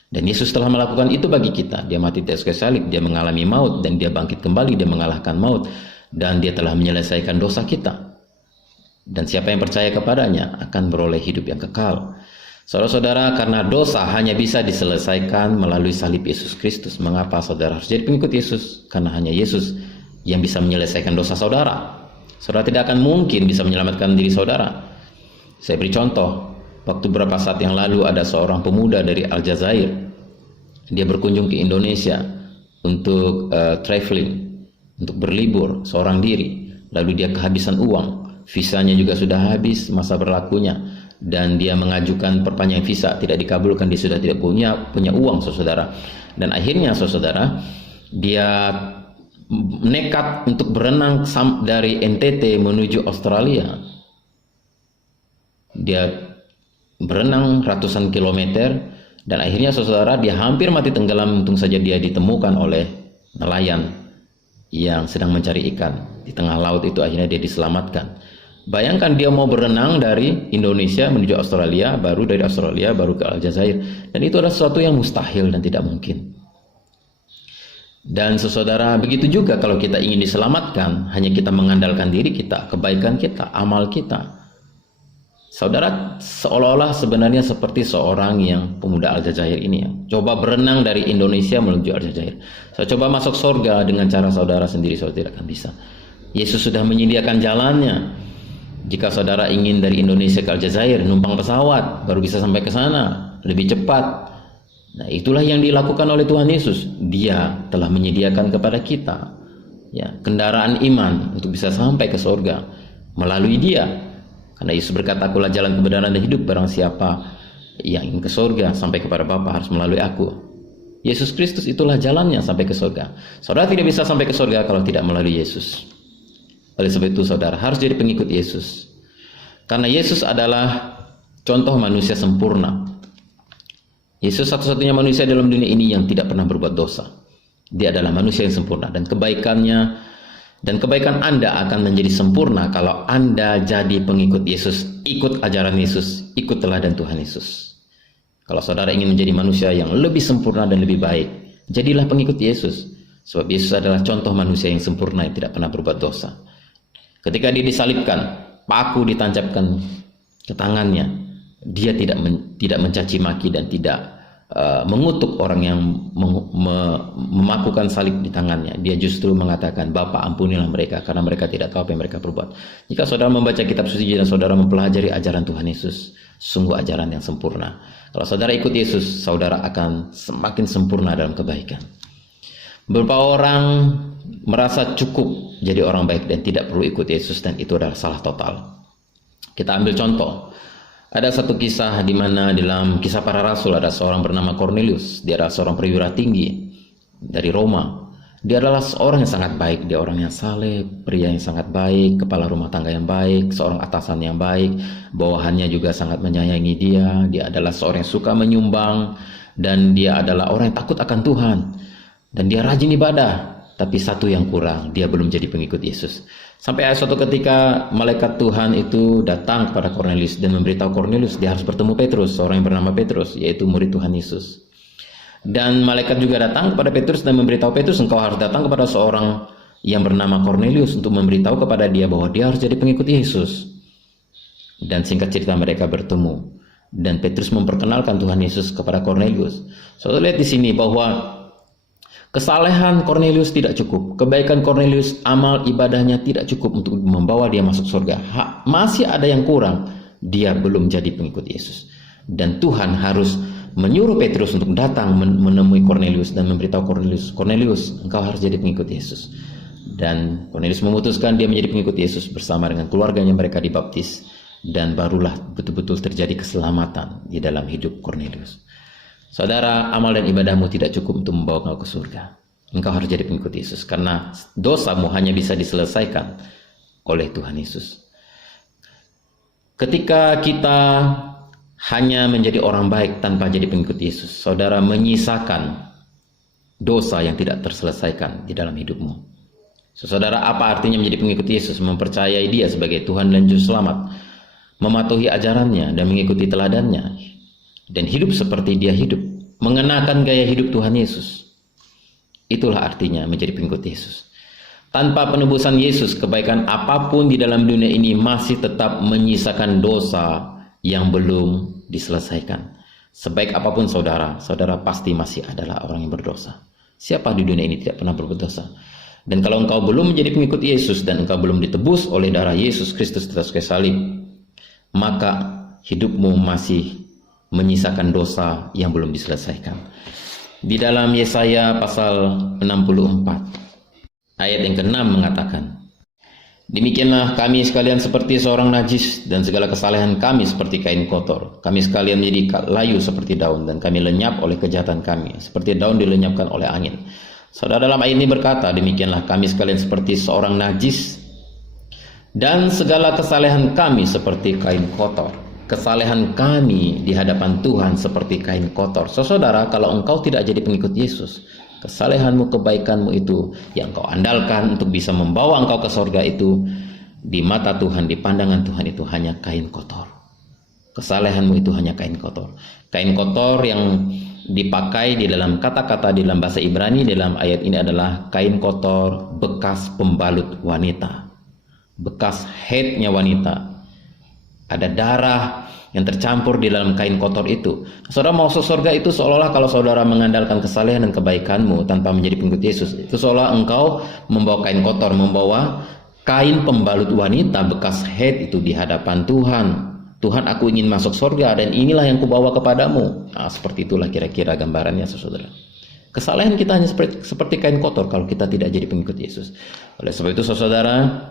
Dan Yesus telah melakukan itu bagi kita. Dia mati di atas kayu salib, dia mengalami maut, dan dia bangkit kembali, dia mengalahkan maut, dan dia telah menyelesaikan dosa kita. Dan siapa yang percaya kepadanya akan beroleh hidup yang kekal. Saudara-saudara, karena dosa hanya bisa diselesaikan melalui salib Yesus Kristus. Mengapa saudara harus jadi pengikut Yesus? Karena hanya Yesus yang bisa menyelesaikan dosa saudara. Saudara tidak akan mungkin bisa menyelamatkan diri saudara. Saya beri contoh. Waktu beberapa saat yang lalu ada seorang pemuda dari Aljazair. Dia berkunjung ke Indonesia untuk traveling, untuk berlibur seorang diri. Lalu dia kehabisan uang. Visanya juga sudah habis masa berlakunya. Dan dia mengajukan perpanjangan visa, tidak dikabulkan. Dia sudah tidak punya uang, saudara. Dan akhirnya, saudara, dia nekat untuk berenang dari NTT menuju Australia. Dia berenang ratusan kilometer dan akhirnya saudara dia hampir mati tenggelam. Untung saja dia ditemukan oleh nelayan yang sedang mencari ikan di tengah laut itu. Akhirnya dia diselamatkan. Bayangkan dia mau berenang dari Indonesia menuju Australia, baru dari Australia baru ke Aljazair, dan itu adalah sesuatu yang mustahil dan tidak mungkin. Dan saudara, begitu juga kalau kita ingin diselamatkan, hanya kita mengandalkan diri kita, kebaikan kita, amal kita. Saudara, seolah-olah sebenarnya seperti seorang yang pemuda Aljazair ini ya. Coba berenang dari Indonesia menuju Aljazair. Saya coba masuk surga dengan cara saudara sendiri, saudara tidak akan bisa. Yesus sudah menyediakan jalannya. Jika saudara ingin dari Indonesia ke Aljazair, numpang pesawat, baru bisa sampai ke sana, lebih cepat. Nah, itulah yang dilakukan oleh Tuhan Yesus. Dia telah menyediakan kepada kita ya, kendaraan iman untuk bisa sampai ke surga melalui Dia. Karena Yesus berkata, "Akulah jalan, kebenaran dan hidup. Barang siapa yang ingin ke surga sampai kepada Bapa harus melalui Aku." Yesus Kristus itulah jalannya sampai ke surga. Saudara tidak bisa sampai ke surga kalau tidak melalui Yesus. Oleh sebab itu saudara harus jadi pengikut Yesus. Karena Yesus adalah contoh manusia sempurna. Yesus satu-satunya manusia dalam dunia ini yang tidak pernah berbuat dosa. Dia adalah manusia yang sempurna, dan kebaikannya dan kebaikan Anda akan menjadi sempurna kalau Anda jadi pengikut Yesus, ikut ajaran Yesus, ikut teladan Tuhan Yesus. Kalau saudara ingin menjadi manusia yang lebih sempurna dan lebih baik, jadilah pengikut Yesus. Sebab Yesus adalah contoh manusia yang sempurna yang tidak pernah berbuat dosa. Ketika dia disalibkan, paku ditancapkan ke tangannya, dia tidak mencaci maki dan tidak mengutuk orang yang memakukan salib di tangannya. Dia justru mengatakan, "Bapa, ampunilah mereka karena mereka tidak tahu apa yang mereka perbuat." Jika saudara membaca kitab suci dan saudara mempelajari ajaran Tuhan Yesus, sungguh ajaran yang sempurna. Kalau saudara ikut Yesus, saudara akan semakin sempurna dalam kebaikan. Beberapa orang merasa cukup jadi orang baik dan tidak perlu ikut Yesus, dan itu adalah salah total. Kita ambil contoh. Ada satu kisah di mana dalam Kisah Para Rasul ada seorang bernama Cornelius. Dia adalah seorang perwira tinggi dari Roma. Dia adalah seorang yang sangat baik. Dia orang yang saleh, pria yang sangat baik, kepala rumah tangga yang baik, seorang atasan yang baik. Bawahannya juga sangat menyayangi dia. Dia adalah seorang yang suka menyumbang, dan dia adalah orang yang takut akan Tuhan. Dan dia rajin ibadah. Tapi satu yang kurang, dia belum jadi pengikut Yesus. Sampai suatu ketika malaikat Tuhan itu datang kepada Cornelius dan memberitahu Cornelius dia harus bertemu Petrus, seorang yang bernama Petrus, yaitu murid Tuhan Yesus. Dan malaikat juga datang kepada Petrus dan memberitahu Petrus, engkau harus datang kepada seorang yang bernama Cornelius untuk memberitahu kepada dia bahwa dia harus jadi pengikut Yesus. Dan singkat cerita mereka bertemu. Dan Petrus memperkenalkan Tuhan Yesus kepada Kornelius. Saudara lihat di sini bahwa kesalehan Kornelius tidak cukup. Kebaikan Kornelius, amal ibadahnya tidak cukup untuk membawa dia masuk surga. Masih ada yang kurang. Dia belum jadi pengikut Yesus. Dan Tuhan harus menyuruh Petrus untuk datang menemui Kornelius dan memberitahu Kornelius, Kornelius, engkau harus jadi pengikut Yesus. Dan Kornelius memutuskan dia menjadi pengikut Yesus bersama dengan keluarganya, mereka dibaptis, dan barulah betul-betul terjadi keselamatan di dalam hidup Kornelius. Saudara, amal dan ibadahmu tidak cukup untuk membawa engkau ke surga. Engkau harus jadi pengikut Yesus karena dosamu hanya bisa diselesaikan oleh Tuhan Yesus. Ketika kita hanya menjadi orang baik tanpa jadi pengikut Yesus, saudara menyisakan dosa yang tidak terselesaikan di dalam hidupmu. Saudara, apa artinya menjadi pengikut Yesus? Mempercayai Dia sebagai Tuhan dan Juru Selamat, mematuhi ajarannya dan mengikuti teladannya, dan hidup seperti Dia hidup, mengenakan gaya hidup Tuhan Yesus. Itulah artinya menjadi pengikut Yesus. Tanpa penebusan Yesus, kebaikan apapun di dalam dunia ini masih tetap menyisakan dosa yang belum diselesaikan. Sebaik apapun saudara, saudara pasti masih adalah orang yang berdosa. Siapa di dunia ini tidak pernah berbuat dosa? Dan kalau engkau belum menjadi pengikut Yesus dan engkau belum ditebus oleh darah Yesus Kristus di atas kayu salib, maka hidupmu masih menyisakan dosa yang belum diselesaikan. Di dalam Yesaya pasal 64 ayat yang ke-6 mengatakan, demikianlah kami sekalian seperti seorang najis, dan segala kesalehan kami seperti kain kotor. Kami sekalian menjadi layu seperti daun, dan kami lenyap oleh kejahatan kami, seperti daun dilenyapkan oleh angin. Saudara, dalam ayat ini berkata, demikianlah kami sekalian seperti seorang najis, dan segala kesalehan kami seperti kain kotor. Kesalehan kami di hadapan Tuhan seperti kain kotor. Saudara, kalau engkau tidak jadi pengikut Yesus, kesalehanmu, kebaikanmu itu yang kau andalkan untuk bisa membawa engkau ke surga itu, di mata Tuhan, di pandangan Tuhan itu hanya kain kotor. Kesalehanmu itu hanya kain kotor. Kain kotor yang dipakai di dalam kata-kata di dalam bahasa Ibrani dalam ayat ini adalah kain kotor bekas pembalut wanita, bekas haidnya wanita. Ada darah yang tercampur di dalam kain kotor itu. Saudara, masuk surga itu seolah-olah kalau saudara mengandalkan kesalehan dan kebaikanmu tanpa menjadi pengikut Yesus, itu seolah engkau membawa kain kotor, membawa kain pembalut wanita bekas haid itu di hadapan Tuhan. Tuhan, aku ingin masuk surga dan inilah yang kubawa kepadamu. Nah, seperti itulah kira-kira gambarannya, saudara. Kesalehan kita hanya seperti kain kotor kalau kita tidak jadi pengikut Yesus. Oleh sebab itu, saudara,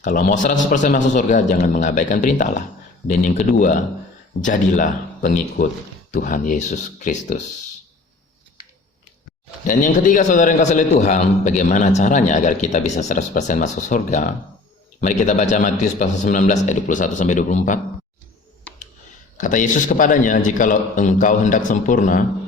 kalau mau 100% masuk surga, jangan mengabaikan perintah Allah. Dan yang kedua, jadilah pengikut Tuhan Yesus Kristus. Dan yang ketiga, saudara yang kasih oleh Tuhan, bagaimana caranya agar kita bisa 100% masuk surga? Mari kita baca Matius pasal 19 ayat 21 sampai 24. Kata Yesus kepadanya, jikalau engkau hendak sempurna,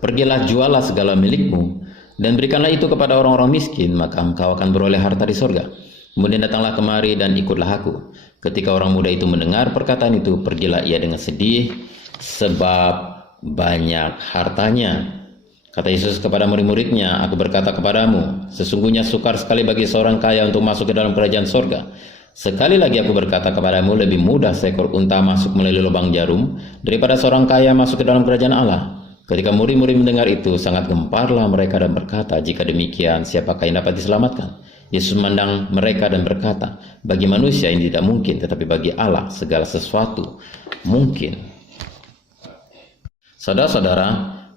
pergilah jualah segala milikmu dan berikanlah itu kepada orang-orang miskin, maka engkau akan beroleh harta di surga. Kemudian datanglah kemari dan ikutlah aku. Ketika orang muda itu mendengar perkataan itu, pergilah ia dengan sedih, sebab banyak hartanya. Kata Yesus kepada murid-muridnya, aku berkata kepadamu, sesungguhnya sukar sekali bagi seorang kaya untuk masuk ke dalam kerajaan surga. Sekali lagi aku berkata kepadamu, lebih mudah seekor unta masuk melalui lubang jarum daripada seorang kaya masuk ke dalam kerajaan Allah. Ketika murid-murid mendengar itu, sangat gemparlah mereka dan berkata, jika demikian, siapakah yang dapat diselamatkan? Yesus memandang mereka dan berkata, bagi manusia ini tidak mungkin, tetapi bagi Allah segala sesuatu mungkin. Saudara-saudara,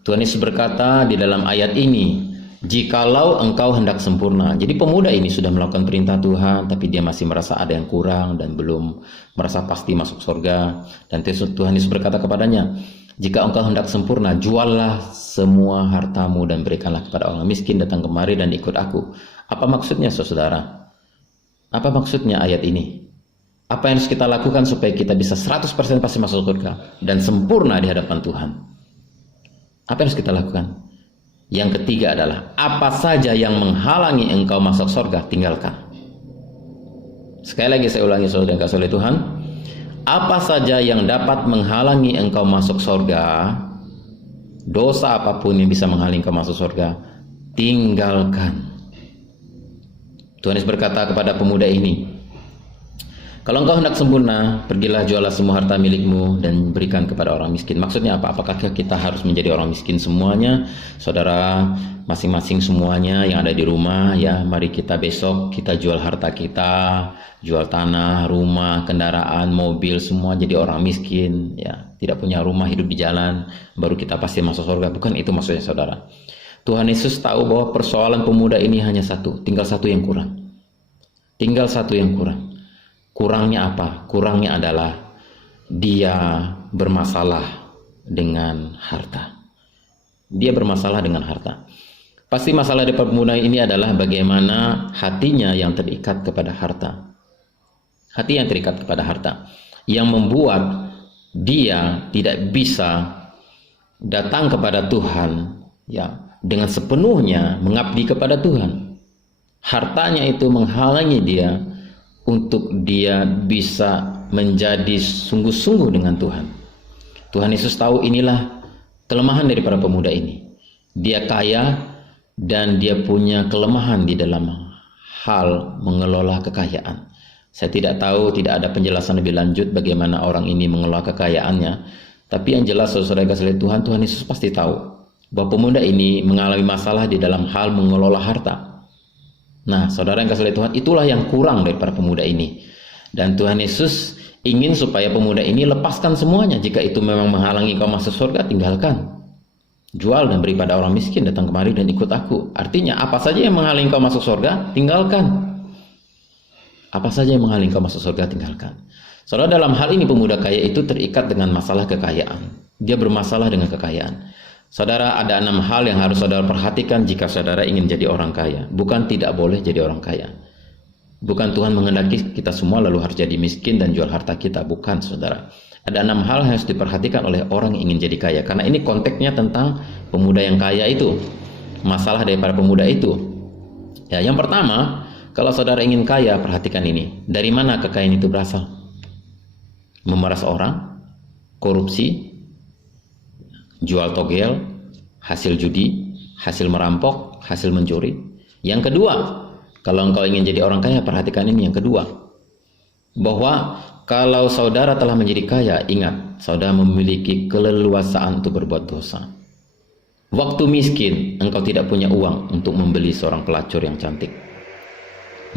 Tuhan Yesus berkata di dalam ayat ini, jikalau engkau hendak sempurna. Jadi pemuda ini sudah melakukan perintah Tuhan, tapi dia masih merasa ada yang kurang dan belum merasa pasti masuk surga. Dan Tuhan Yesus berkata kepadanya, jika engkau hendak sempurna, juallah semua hartamu dan berikanlah kepada orang miskin, datang kemari dan ikut aku. Apa maksudnya, saudara? Apa maksudnya ayat ini? Apa yang harus kita lakukan supaya kita bisa 100% pasti masuk surga dan sempurna di hadapan Tuhan? Apa yang harus kita lakukan? Yang ketiga adalah, apa saja yang menghalangi engkau masuk surga, tinggalkan. Sekali lagi saya ulangi, saudara yang kasih oleh Tuhan. Apa saja yang dapat menghalangi engkau masuk surga, dosa apapun yang bisa menghalangi engkau masuk surga, tinggalkan. Tuhan Yesus berkata kepada pemuda ini, Kalau engkau hendak sempurna, pergilah jualah semua harta milikmu dan berikan kepada orang miskin. Maksudnya apa? Apakah kita harus menjadi orang miskin semuanya? Saudara, masing-masing semuanya yang ada di rumah, ya, mari kita besok kita jual harta kita, jual tanah, rumah, kendaraan, mobil, semua jadi orang miskin, ya, tidak punya rumah, hidup di jalan, baru kita pasti masuk surga. Bukan itu maksudnya, saudara. Tuhan Yesus tahu bahwa persoalan pemuda ini hanya satu, tinggal satu yang kurang. Tinggal satu yang kurang. Kurangnya apa? Kurangnya adalah dia bermasalah dengan harta. Dia bermasalah dengan harta. Pasti masalah dari pemuda ini adalah bagaimana hatinya yang terikat kepada harta. Hati yang terikat kepada harta, yang membuat dia tidak bisa datang kepada Tuhan, ya, dengan sepenuhnya mengabdi kepada Tuhan. Hartanya itu menghalangi dia untuk dia bisa menjadi sungguh-sungguh dengan Tuhan. Tuhan Yesus tahu inilah kelemahan daripada pemuda ini. Dia kaya dan dia punya kelemahan di dalam hal mengelola kekayaan. Saya tidak tahu, tidak ada penjelasan lebih lanjut bagaimana orang ini mengelola kekayaannya. Tapi yang jelas, saudara kasih Tuhan, Tuhan Yesus pasti tahu bahwa pemuda ini mengalami masalah di dalam hal mengelola harta. Nah, saudara yang kasih Tuhan, itulah yang kurang daripada pemuda ini. Dan Tuhan Yesus ingin supaya pemuda ini lepaskan semuanya. Jika itu memang menghalangi kau masuk surga, tinggalkan. Jual dan beri pada orang miskin, datang kemari dan ikut aku. Artinya, apa saja yang menghalangi kau masuk surga, tinggalkan. Apa saja yang menghalangi kau masuk surga, tinggalkan. Saudara, dalam hal ini pemuda kaya itu terikat dengan masalah kekayaan. Dia bermasalah dengan kekayaan. Saudara, ada 6 hal yang harus saudara perhatikan jika saudara ingin jadi orang kaya. Bukan tidak boleh jadi orang kaya. Bukan Tuhan menghendaki kita semua lalu harus jadi miskin dan jual harta kita. Bukan, saudara. Ada 6 hal yang harus diperhatikan oleh orang yang ingin jadi kaya. Karena ini konteksnya tentang pemuda yang kaya itu. Masalah daripada pemuda itu. Ya, yang pertama, kalau saudara ingin kaya, perhatikan ini. Dari mana kekayaan itu berasal? Memeras orang, korupsi, jual togel, hasil judi, hasil merampok, hasil mencuri. Yang kedua, kalau engkau ingin jadi orang kaya, perhatikan ini yang kedua. Bahwa kalau saudara telah menjadi kaya, ingat, saudara memiliki keleluasaan untuk berbuat dosa. Waktu miskin, engkau tidak punya uang untuk membeli seorang pelacur yang cantik.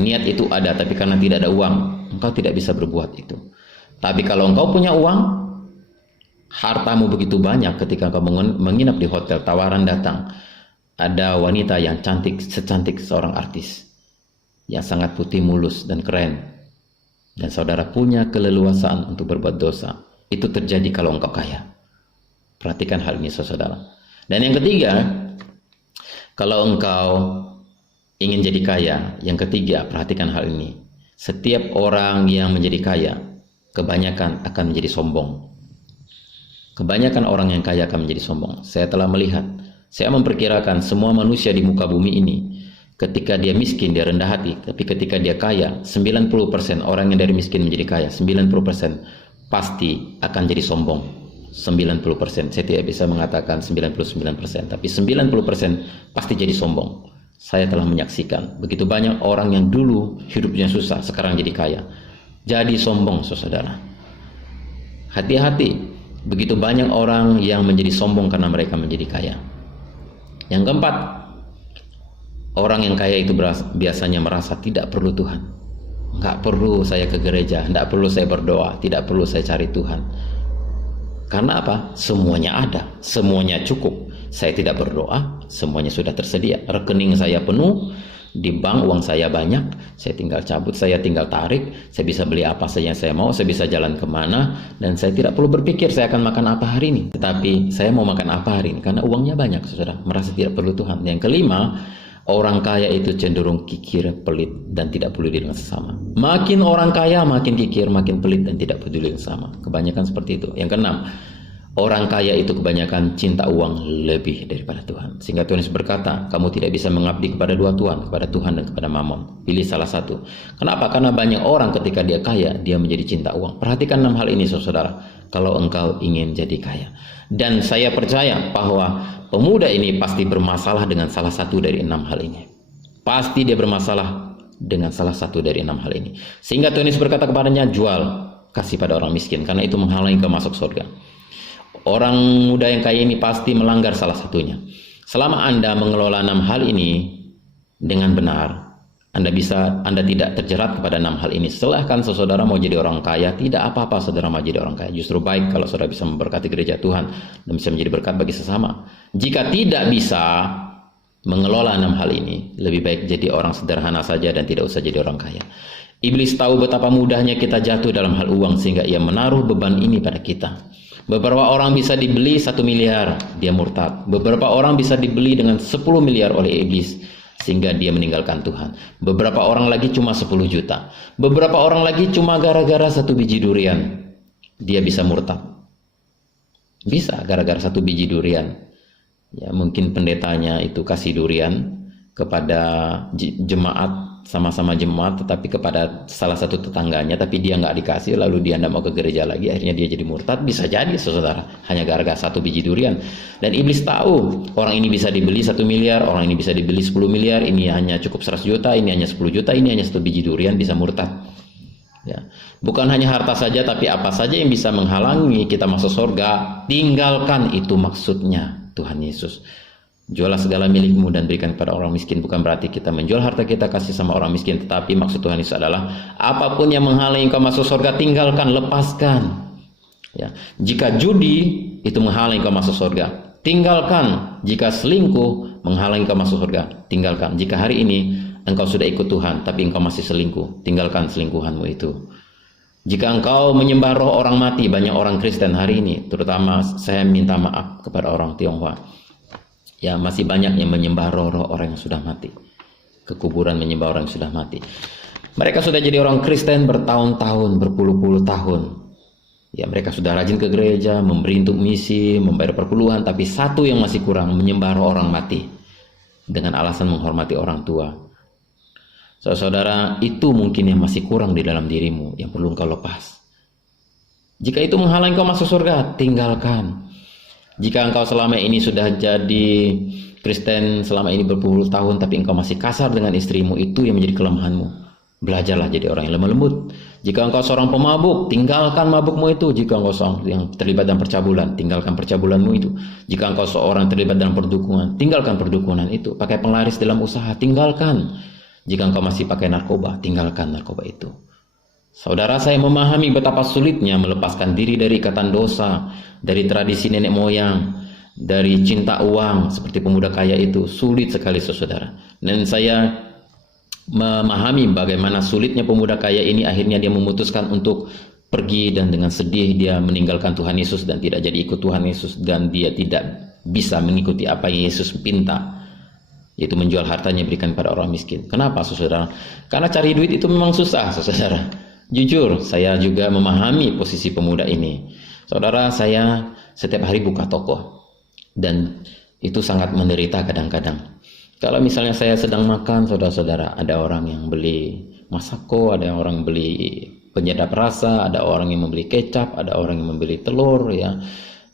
Niat itu ada, tapi karena tidak ada uang, engkau tidak bisa berbuat itu. Tapi kalau engkau punya uang, hartamu begitu banyak, ketika engkau menginap di hotel, tawaran datang, ada wanita yang cantik, secantik seorang artis, yang sangat putih mulus dan keren, dan saudara punya keleluasaan untuk berbuat dosa. Itu terjadi kalau engkau kaya. Perhatikan hal ini, saudara. Dan yang ketiga, kalau engkau ingin jadi kaya, yang ketiga, perhatikan hal ini. Setiap orang yang menjadi kaya, kebanyakan akan menjadi sombong. Kebanyakan orang yang kaya akan menjadi sombong. Saya telah melihat, saya memperkirakan semua manusia di muka bumi ini, ketika dia miskin, dia rendah hati. Tapi ketika dia kaya, 90% orang yang dari miskin menjadi kaya, 90% pasti akan jadi sombong. 90%, saya tidak bisa mengatakan 99%, tapi 90% pasti jadi sombong. Saya telah menyaksikan begitu banyak orang yang dulu hidupnya susah, sekarang jadi kaya. Jadi sombong, saudara. Hati-hati, begitu banyak orang yang menjadi sombong karena mereka menjadi kaya. Yang keempat, orang yang kaya itu biasanya merasa tidak perlu Tuhan. Nggak perlu saya ke gereja, nggak perlu saya berdoa, tidak perlu saya cari Tuhan. Karena apa? Semuanya ada, semuanya cukup. Saya tidak berdoa, semuanya sudah tersedia. Rekening saya penuh, di bank uang saya banyak, saya tinggal cabut, saya tinggal tarik, saya bisa beli apa saja yang saya mau, saya bisa jalan kemana, dan saya tidak perlu berpikir saya akan makan apa hari ini. Tetapi saya mau makan apa hari ini, karena uangnya banyak, saudara. Merasa tidak perlu Tuhan. Yang kelima, orang kaya itu cenderung kikir, pelit, dan tidak peduli dengan sesama. Makin orang kaya, makin kikir, makin pelit, dan tidak peduli dengan sesama. Kebanyakan seperti itu. Yang keenam, orang kaya itu kebanyakan cinta uang lebih daripada Tuhan. Sehingga Tuhan Yesus berkata, kamu tidak bisa mengabdi kepada dua Tuhan, kepada Tuhan dan kepada Mammon. Pilih salah satu. Kenapa? Karena banyak orang ketika dia kaya, dia menjadi cinta uang. Perhatikan 6 hal ini, saudara, kalau engkau ingin jadi kaya. Dan saya percaya bahwa pemuda ini pasti bermasalah dengan salah satu dari 6 hal ini. Pasti dia bermasalah dengan salah satu dari 6 hal ini. Sehingga Tuhan Yesus berkata kepadanya, jual, kasih pada orang miskin, karena itu menghalangi engkau masuk surga. Orang muda yang kaya ini pasti melanggar salah satunya. Selama Anda mengelola 6 hal ini dengan benar, Anda tidak terjerat kepada 6 hal ini. Silahkan saudara mau jadi orang kaya, tidak apa-apa saudara mau jadi orang kaya. Justru baik kalau saudara bisa memberkati gereja Tuhan dan bisa menjadi berkat bagi sesama. Jika tidak bisa mengelola 6 hal ini, lebih baik jadi orang sederhana saja dan tidak usah jadi orang kaya. Iblis tahu betapa mudahnya kita jatuh dalam hal uang, sehingga ia menaruh beban ini pada kita. Beberapa orang bisa dibeli 1 miliar, dia murtad. Beberapa orang bisa dibeli dengan 10 miliar oleh iblis, sehingga dia meninggalkan Tuhan. Beberapa orang lagi cuma 10 juta. Beberapa orang lagi cuma gara-gara 1 biji durian, dia bisa murtad. Bisa gara-gara 1 biji durian. Ya, mungkin pendetanya itu kasih durian kepada jemaat, sama-sama jemaat, tetapi kepada salah satu tetangganya, tapi dia nggak dikasih, lalu dia tidak mau ke gereja lagi, akhirnya dia jadi murtad. Bisa jadi saudara, hanya gara-gara 1 biji durian. Dan iblis tahu orang ini bisa dibeli 1 miliar, orang ini bisa dibeli 10 miliar, ini hanya cukup 100 juta, ini hanya 10 juta, ini hanya 1 biji durian, bisa murtad. Ya. Bukan hanya harta saja, tapi apa saja yang bisa menghalangi kita masuk surga, tinggalkan. Itu maksudnya Tuhan Yesus. Jualah segala milikmu dan berikan kepada orang miskin. Bukan berarti kita menjual harta kita kasih sama orang miskin, tetapi maksud Tuhan Yesus adalah apapun yang menghalangi engkau masuk surga, tinggalkan, lepaskan. Ya. Jika judi itu menghalangi engkau masuk surga, tinggalkan. Jika selingkuh menghalangi engkau masuk surga, tinggalkan. Jika hari ini engkau sudah ikut Tuhan tapi engkau masih selingkuh, tinggalkan selingkuhanmu itu. Jika engkau menyembah roh orang mati, banyak orang Kristen hari ini, terutama saya minta maaf kepada orang Tionghoa, ya, masih banyak yang menyembah roh-roh orang yang sudah mati. Ke kuburan menyembah orang yang sudah mati. Mereka sudah jadi orang Kristen bertahun-tahun, berpuluh-puluh tahun. Ya, mereka sudah rajin ke gereja, memberi untuk misi, membayar perpuluhan, tapi satu yang masih kurang, menyembah roh orang mati dengan alasan menghormati orang tua. Saudara, itu mungkin yang masih kurang di dalam dirimu, yang perlu engkau lepas. Jika itu menghalangi engkau masuk surga, tinggalkan. Jika engkau selama ini sudah jadi Kristen selama ini berpuluh tahun tapi engkau masih kasar dengan istrimu, itu yang menjadi kelemahanmu. Belajarlah jadi orang yang lemah lembut. Jika engkau seorang pemabuk, tinggalkan mabukmu itu. Jika engkau seorang yang terlibat dalam percabulan, tinggalkan percabulanmu itu. Jika engkau seorang terlibat dalam perdukunan, tinggalkan perdukunan itu. Pakai penglaris dalam usaha, tinggalkan. Jika engkau masih pakai narkoba, tinggalkan narkoba itu. Saudara, saya memahami betapa sulitnya melepaskan diri dari ikatan dosa, dari tradisi nenek moyang, dari cinta uang seperti pemuda kaya itu. Sulit sekali saudara. Dan saya memahami bagaimana sulitnya pemuda kaya ini. Akhirnya dia memutuskan untuk pergi dan dengan sedih dia meninggalkan Tuhan Yesus dan tidak jadi ikut Tuhan Yesus, dan dia tidak bisa mengikuti apa yang Yesus pinta, yaitu menjual hartanya berikan pada orang miskin. Kenapa saudara? Karena cari duit itu memang susah saudara. Jujur, saya juga memahami posisi pemuda ini. Saudara, saya setiap hari buka toko dan itu sangat menderita kadang-kadang. Kalau misalnya saya sedang makan, saudara-saudara, ada orang yang beli masako, ada orang beli penyedap rasa, ada orang yang membeli kecap, ada orang yang membeli telur, ya.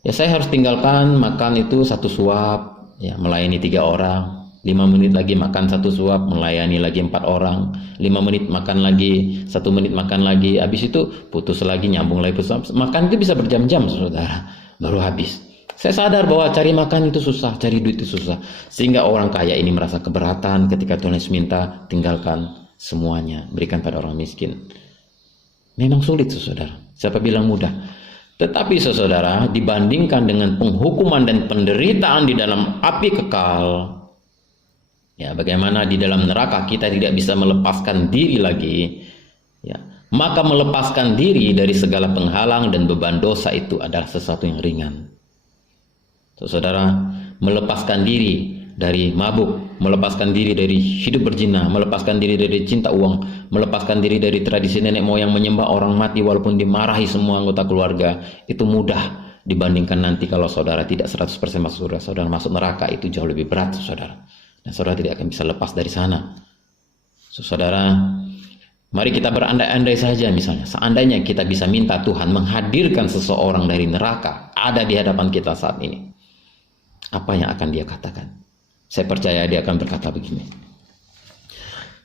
Ya, saya harus tinggalkan makan itu 1 suap, ya, melayani 3 orang. 5 menit lagi makan 1 suap, melayani lagi 4 orang. 5 menit makan lagi, 1 menit makan lagi. Habis itu putus lagi, nyambung lagi putus. Makan itu bisa berjam-jam saudara, baru habis. Saya sadar bahwa cari makan itu susah, cari duit itu susah. Sehingga orang kaya ini merasa keberatan ketika Tuhan Yesus minta, tinggalkan semuanya, berikan pada orang miskin. Memang sulit saudara, siapa bilang mudah? Tetapi saudara, dibandingkan dengan penghukuman dan penderitaan di dalam api kekal, ya, bagaimana di dalam neraka kita tidak bisa melepaskan diri lagi, ya, maka melepaskan diri dari segala penghalang dan beban dosa itu adalah sesuatu yang ringan. Saudara, melepaskan diri dari mabuk, melepaskan diri dari hidup berzina, melepaskan diri dari cinta uang, melepaskan diri dari tradisi nenek moyang menyembah orang mati walaupun dimarahi semua anggota keluarga, itu mudah dibandingkan nanti kalau saudara tidak 100% masuk surga. Saudara masuk neraka itu jauh lebih berat saudara. Dan saudara tidak akan bisa lepas dari sana. Saudara, mari kita berandai-andai saja misalnya. Seandainya kita bisa minta Tuhan menghadirkan seseorang dari neraka ada di hadapan kita saat ini. Apa yang akan dia katakan? Saya percaya dia akan berkata begini.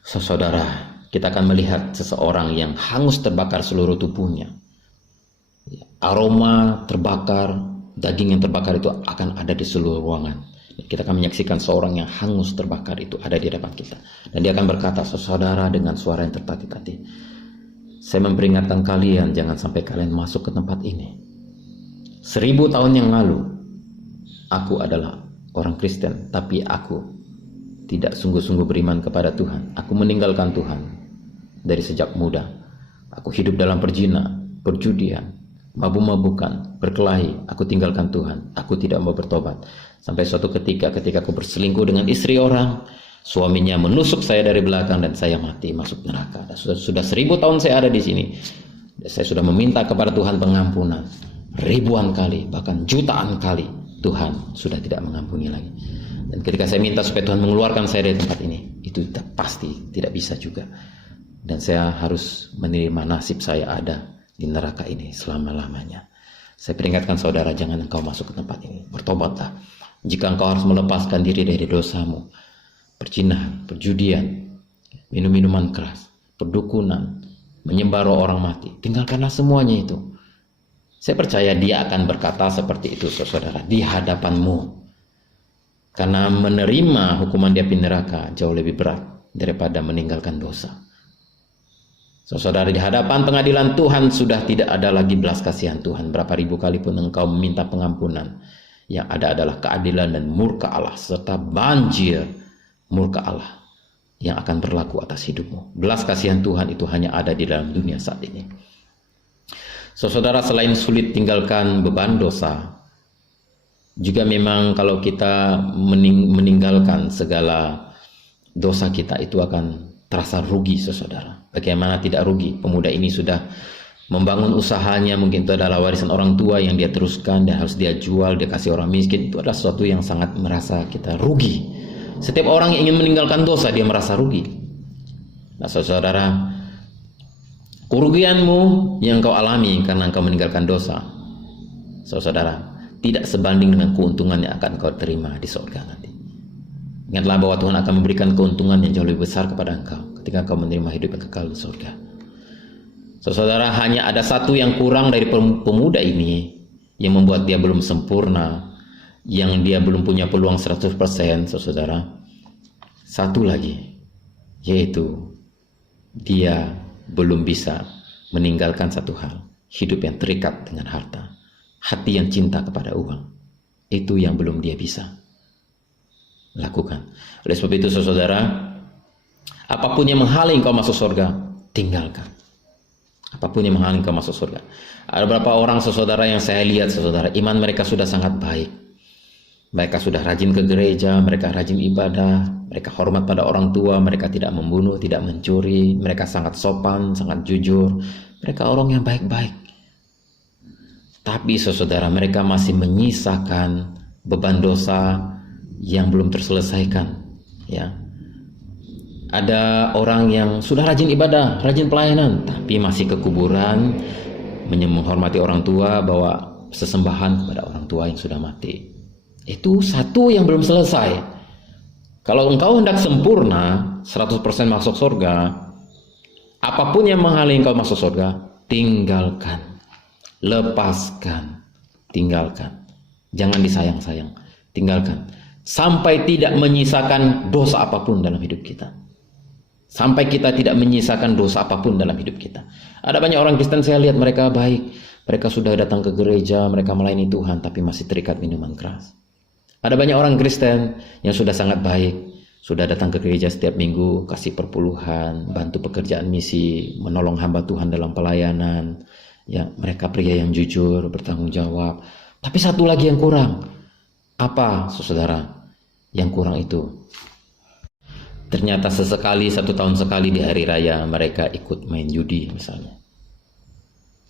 Saudara, kita akan melihat seseorang yang hangus terbakar seluruh tubuhnya. Aroma terbakar, daging yang terbakar itu akan ada di seluruh ruangan. Kita akan menyaksikan seorang yang hangus terbakar itu ada di depan kita. Dan dia akan berkata, saudara, dengan suara yang tertatih-tatih, saya memperingatkan kalian, jangan sampai kalian masuk ke tempat ini. 1000 tahun yang lalu, aku adalah orang Kristen, tapi aku tidak sungguh-sungguh beriman kepada Tuhan. Aku meninggalkan Tuhan dari sejak muda. Aku hidup dalam perzina, perjudian, mabuk-mabukan, berkelahi. Aku tinggalkan Tuhan. Aku tidak mau bertobat. Sampai suatu ketika aku berselingkuh dengan istri orang, suaminya menusuk saya dari belakang dan saya mati masuk neraka. Dan sudah 1000 tahun saya ada di sini. Saya sudah meminta kepada Tuhan pengampunan ribuan kali, bahkan jutaan kali. Tuhan sudah tidak mengampuni lagi. Dan ketika saya minta supaya Tuhan mengeluarkan saya dari tempat ini, itu pasti tidak bisa juga. Dan saya harus menerima nasib saya ada di neraka ini selama-lamanya. Saya peringatkan saudara, jangan engkau masuk ke tempat ini. Bertobatlah. Jika engkau harus melepaskan diri dari dosamu, perzinahan, perjudian, minum-minuman keras, perdukunan, menyembah roh orang mati, tinggalkanlah semuanya itu. Saya percaya dia akan berkata seperti itu, saudara, di hadapanmu. Karena menerima hukuman di api neraka jauh lebih berat daripada meninggalkan dosa. Saudara, di hadapan pengadilan Tuhan sudah tidak ada lagi belas kasihan Tuhan. Berapa ribu kali pun engkau meminta pengampunan, yang ada adalah keadilan dan murka Allah, serta banjir murka Allah yang akan berlaku atas hidupmu. Belas kasihan Tuhan itu hanya ada di dalam dunia saat ini. Saudara, selain sulit tinggalkan beban dosa, juga memang kalau kita meninggalkan segala dosa kita itu akan terasa rugi, saudara. Bagaimana tidak rugi? Pemuda ini sudah membangun usahanya, mungkin itu adalah warisan orang tua yang dia teruskan dan harus dia jual, dia kasih orang miskin. Itu adalah sesuatu yang sangat merasa kita rugi. Setiap orang yang ingin meninggalkan dosa, dia merasa rugi. Nah, saudara, kerugianmu yang kau alami karena engkau meninggalkan dosa, saudara, tidak sebanding dengan keuntungan yang akan kau terima di surga nanti. Ingatlah bahwa Tuhan akan memberikan keuntungan yang jauh lebih besar kepada engkau ketika engkau menerima hidup yang kekal di surga. Saudara, hanya ada satu yang kurang dari pemuda ini yang membuat dia belum sempurna, yang dia belum punya peluang 100%, saudara. Satu lagi, yaitu dia belum bisa meninggalkan satu hal, hidup yang terikat dengan harta, hati yang cinta kepada uang. Itu yang belum dia bisa lakukan. Oleh sebab itu, saudara, apapun yang menghalangi kau masuk surga, tinggalkan. Apapun yang menghalangi kau masuk surga. Ada beberapa orang, saudara, yang saya lihat, saudara, iman mereka sudah sangat baik. Mereka sudah rajin ke gereja, mereka rajin ibadah, mereka hormat pada orang tua, mereka tidak membunuh, tidak mencuri, mereka sangat sopan, sangat jujur, mereka orang yang baik-baik. Tapi saudara, mereka masih menyisakan beban dosa yang belum terselesaikan. Ya, ada orang yang sudah rajin ibadah, rajin pelayanan, tapi masih ke kuburan, menghormati orang tua, bawa sesembahan kepada orang tua yang sudah mati. Itu satu yang belum selesai. Kalau engkau hendak sempurna 100% masuk surga, apapun yang menghalangi engkau masuk surga, tinggalkan, lepaskan, tinggalkan. Jangan disayang-sayang, tinggalkan. Sampai tidak menyisakan dosa apapun dalam hidup kita. Sampai kita tidak menyisakan dosa apapun dalam hidup kita. Ada banyak orang Kristen, saya lihat mereka baik. Mereka sudah datang ke gereja, mereka melayani Tuhan, tapi masih terikat minuman keras. Ada banyak orang Kristen yang sudah sangat baik, sudah datang ke gereja setiap minggu, kasih perpuluhan, bantu pekerjaan misi, menolong hamba Tuhan dalam pelayanan. Ya, mereka pria yang jujur, bertanggung jawab. Tapi satu lagi yang kurang. Apa, saudara? Yang kurang itu, ternyata sesekali, 1 tahun sekali di hari raya mereka ikut main judi misalnya.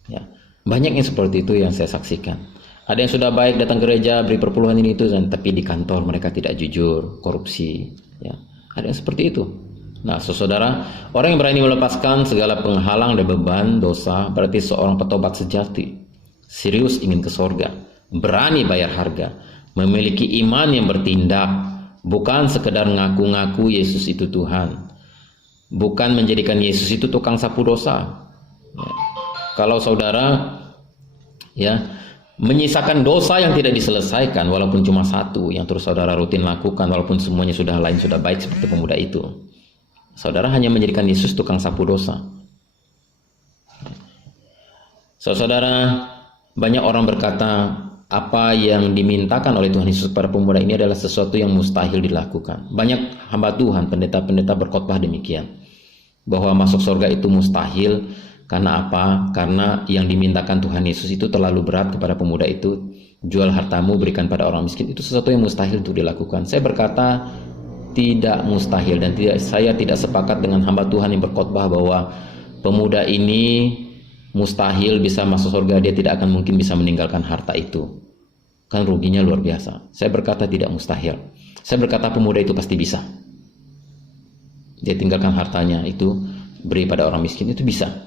Ya, banyak yang seperti itu yang saya saksikan. Ada yang sudah baik datang gereja, beri perpuluhan ini itu, tapi di kantor mereka tidak jujur, korupsi. Ya, ada yang seperti itu. Nah, saudara, orang yang berani melepaskan segala penghalang dan beban dosa berarti seorang petobat sejati, serius ingin ke sorga, berani bayar harga, memiliki iman yang bertindak, bukan sekedar ngaku-ngaku Yesus itu Tuhan. bukan menjadikan Yesus itu tukang sapu dosa. Ya. Kalau saudara ya menyisakan dosa yang tidak diselesaikan, walaupun cuma satu yang terus saudara rutin lakukan, walaupun semuanya sudah lain sudah baik seperti pemuda itu, saudara hanya menjadikan Yesus tukang sapu dosa. Saudara, banyak orang berkata apa yang dimintakan oleh Tuhan Yesus kepada pemuda ini adalah sesuatu yang mustahil dilakukan. Banyak hamba Tuhan, pendeta-pendeta berkhotbah demikian, bahwa masuk surga itu mustahil. Karena apa? Karena yang dimintakan Tuhan Yesus itu terlalu berat kepada pemuda itu. Jual hartamu, berikan pada orang miskin. Itu sesuatu yang mustahil untuk dilakukan. Saya berkata tidak mustahil, dan saya tidak sepakat dengan hamba Tuhan yang berkhotbah bahwa pemuda ini mustahil bisa masuk surga, dia tidak akan mungkin bisa meninggalkan harta itu. Kan ruginya luar biasa. Saya berkata tidak mustahil. Saya berkata pemuda itu pasti bisa. Dia tinggalkan hartanya itu, beri pada orang miskin, itu bisa.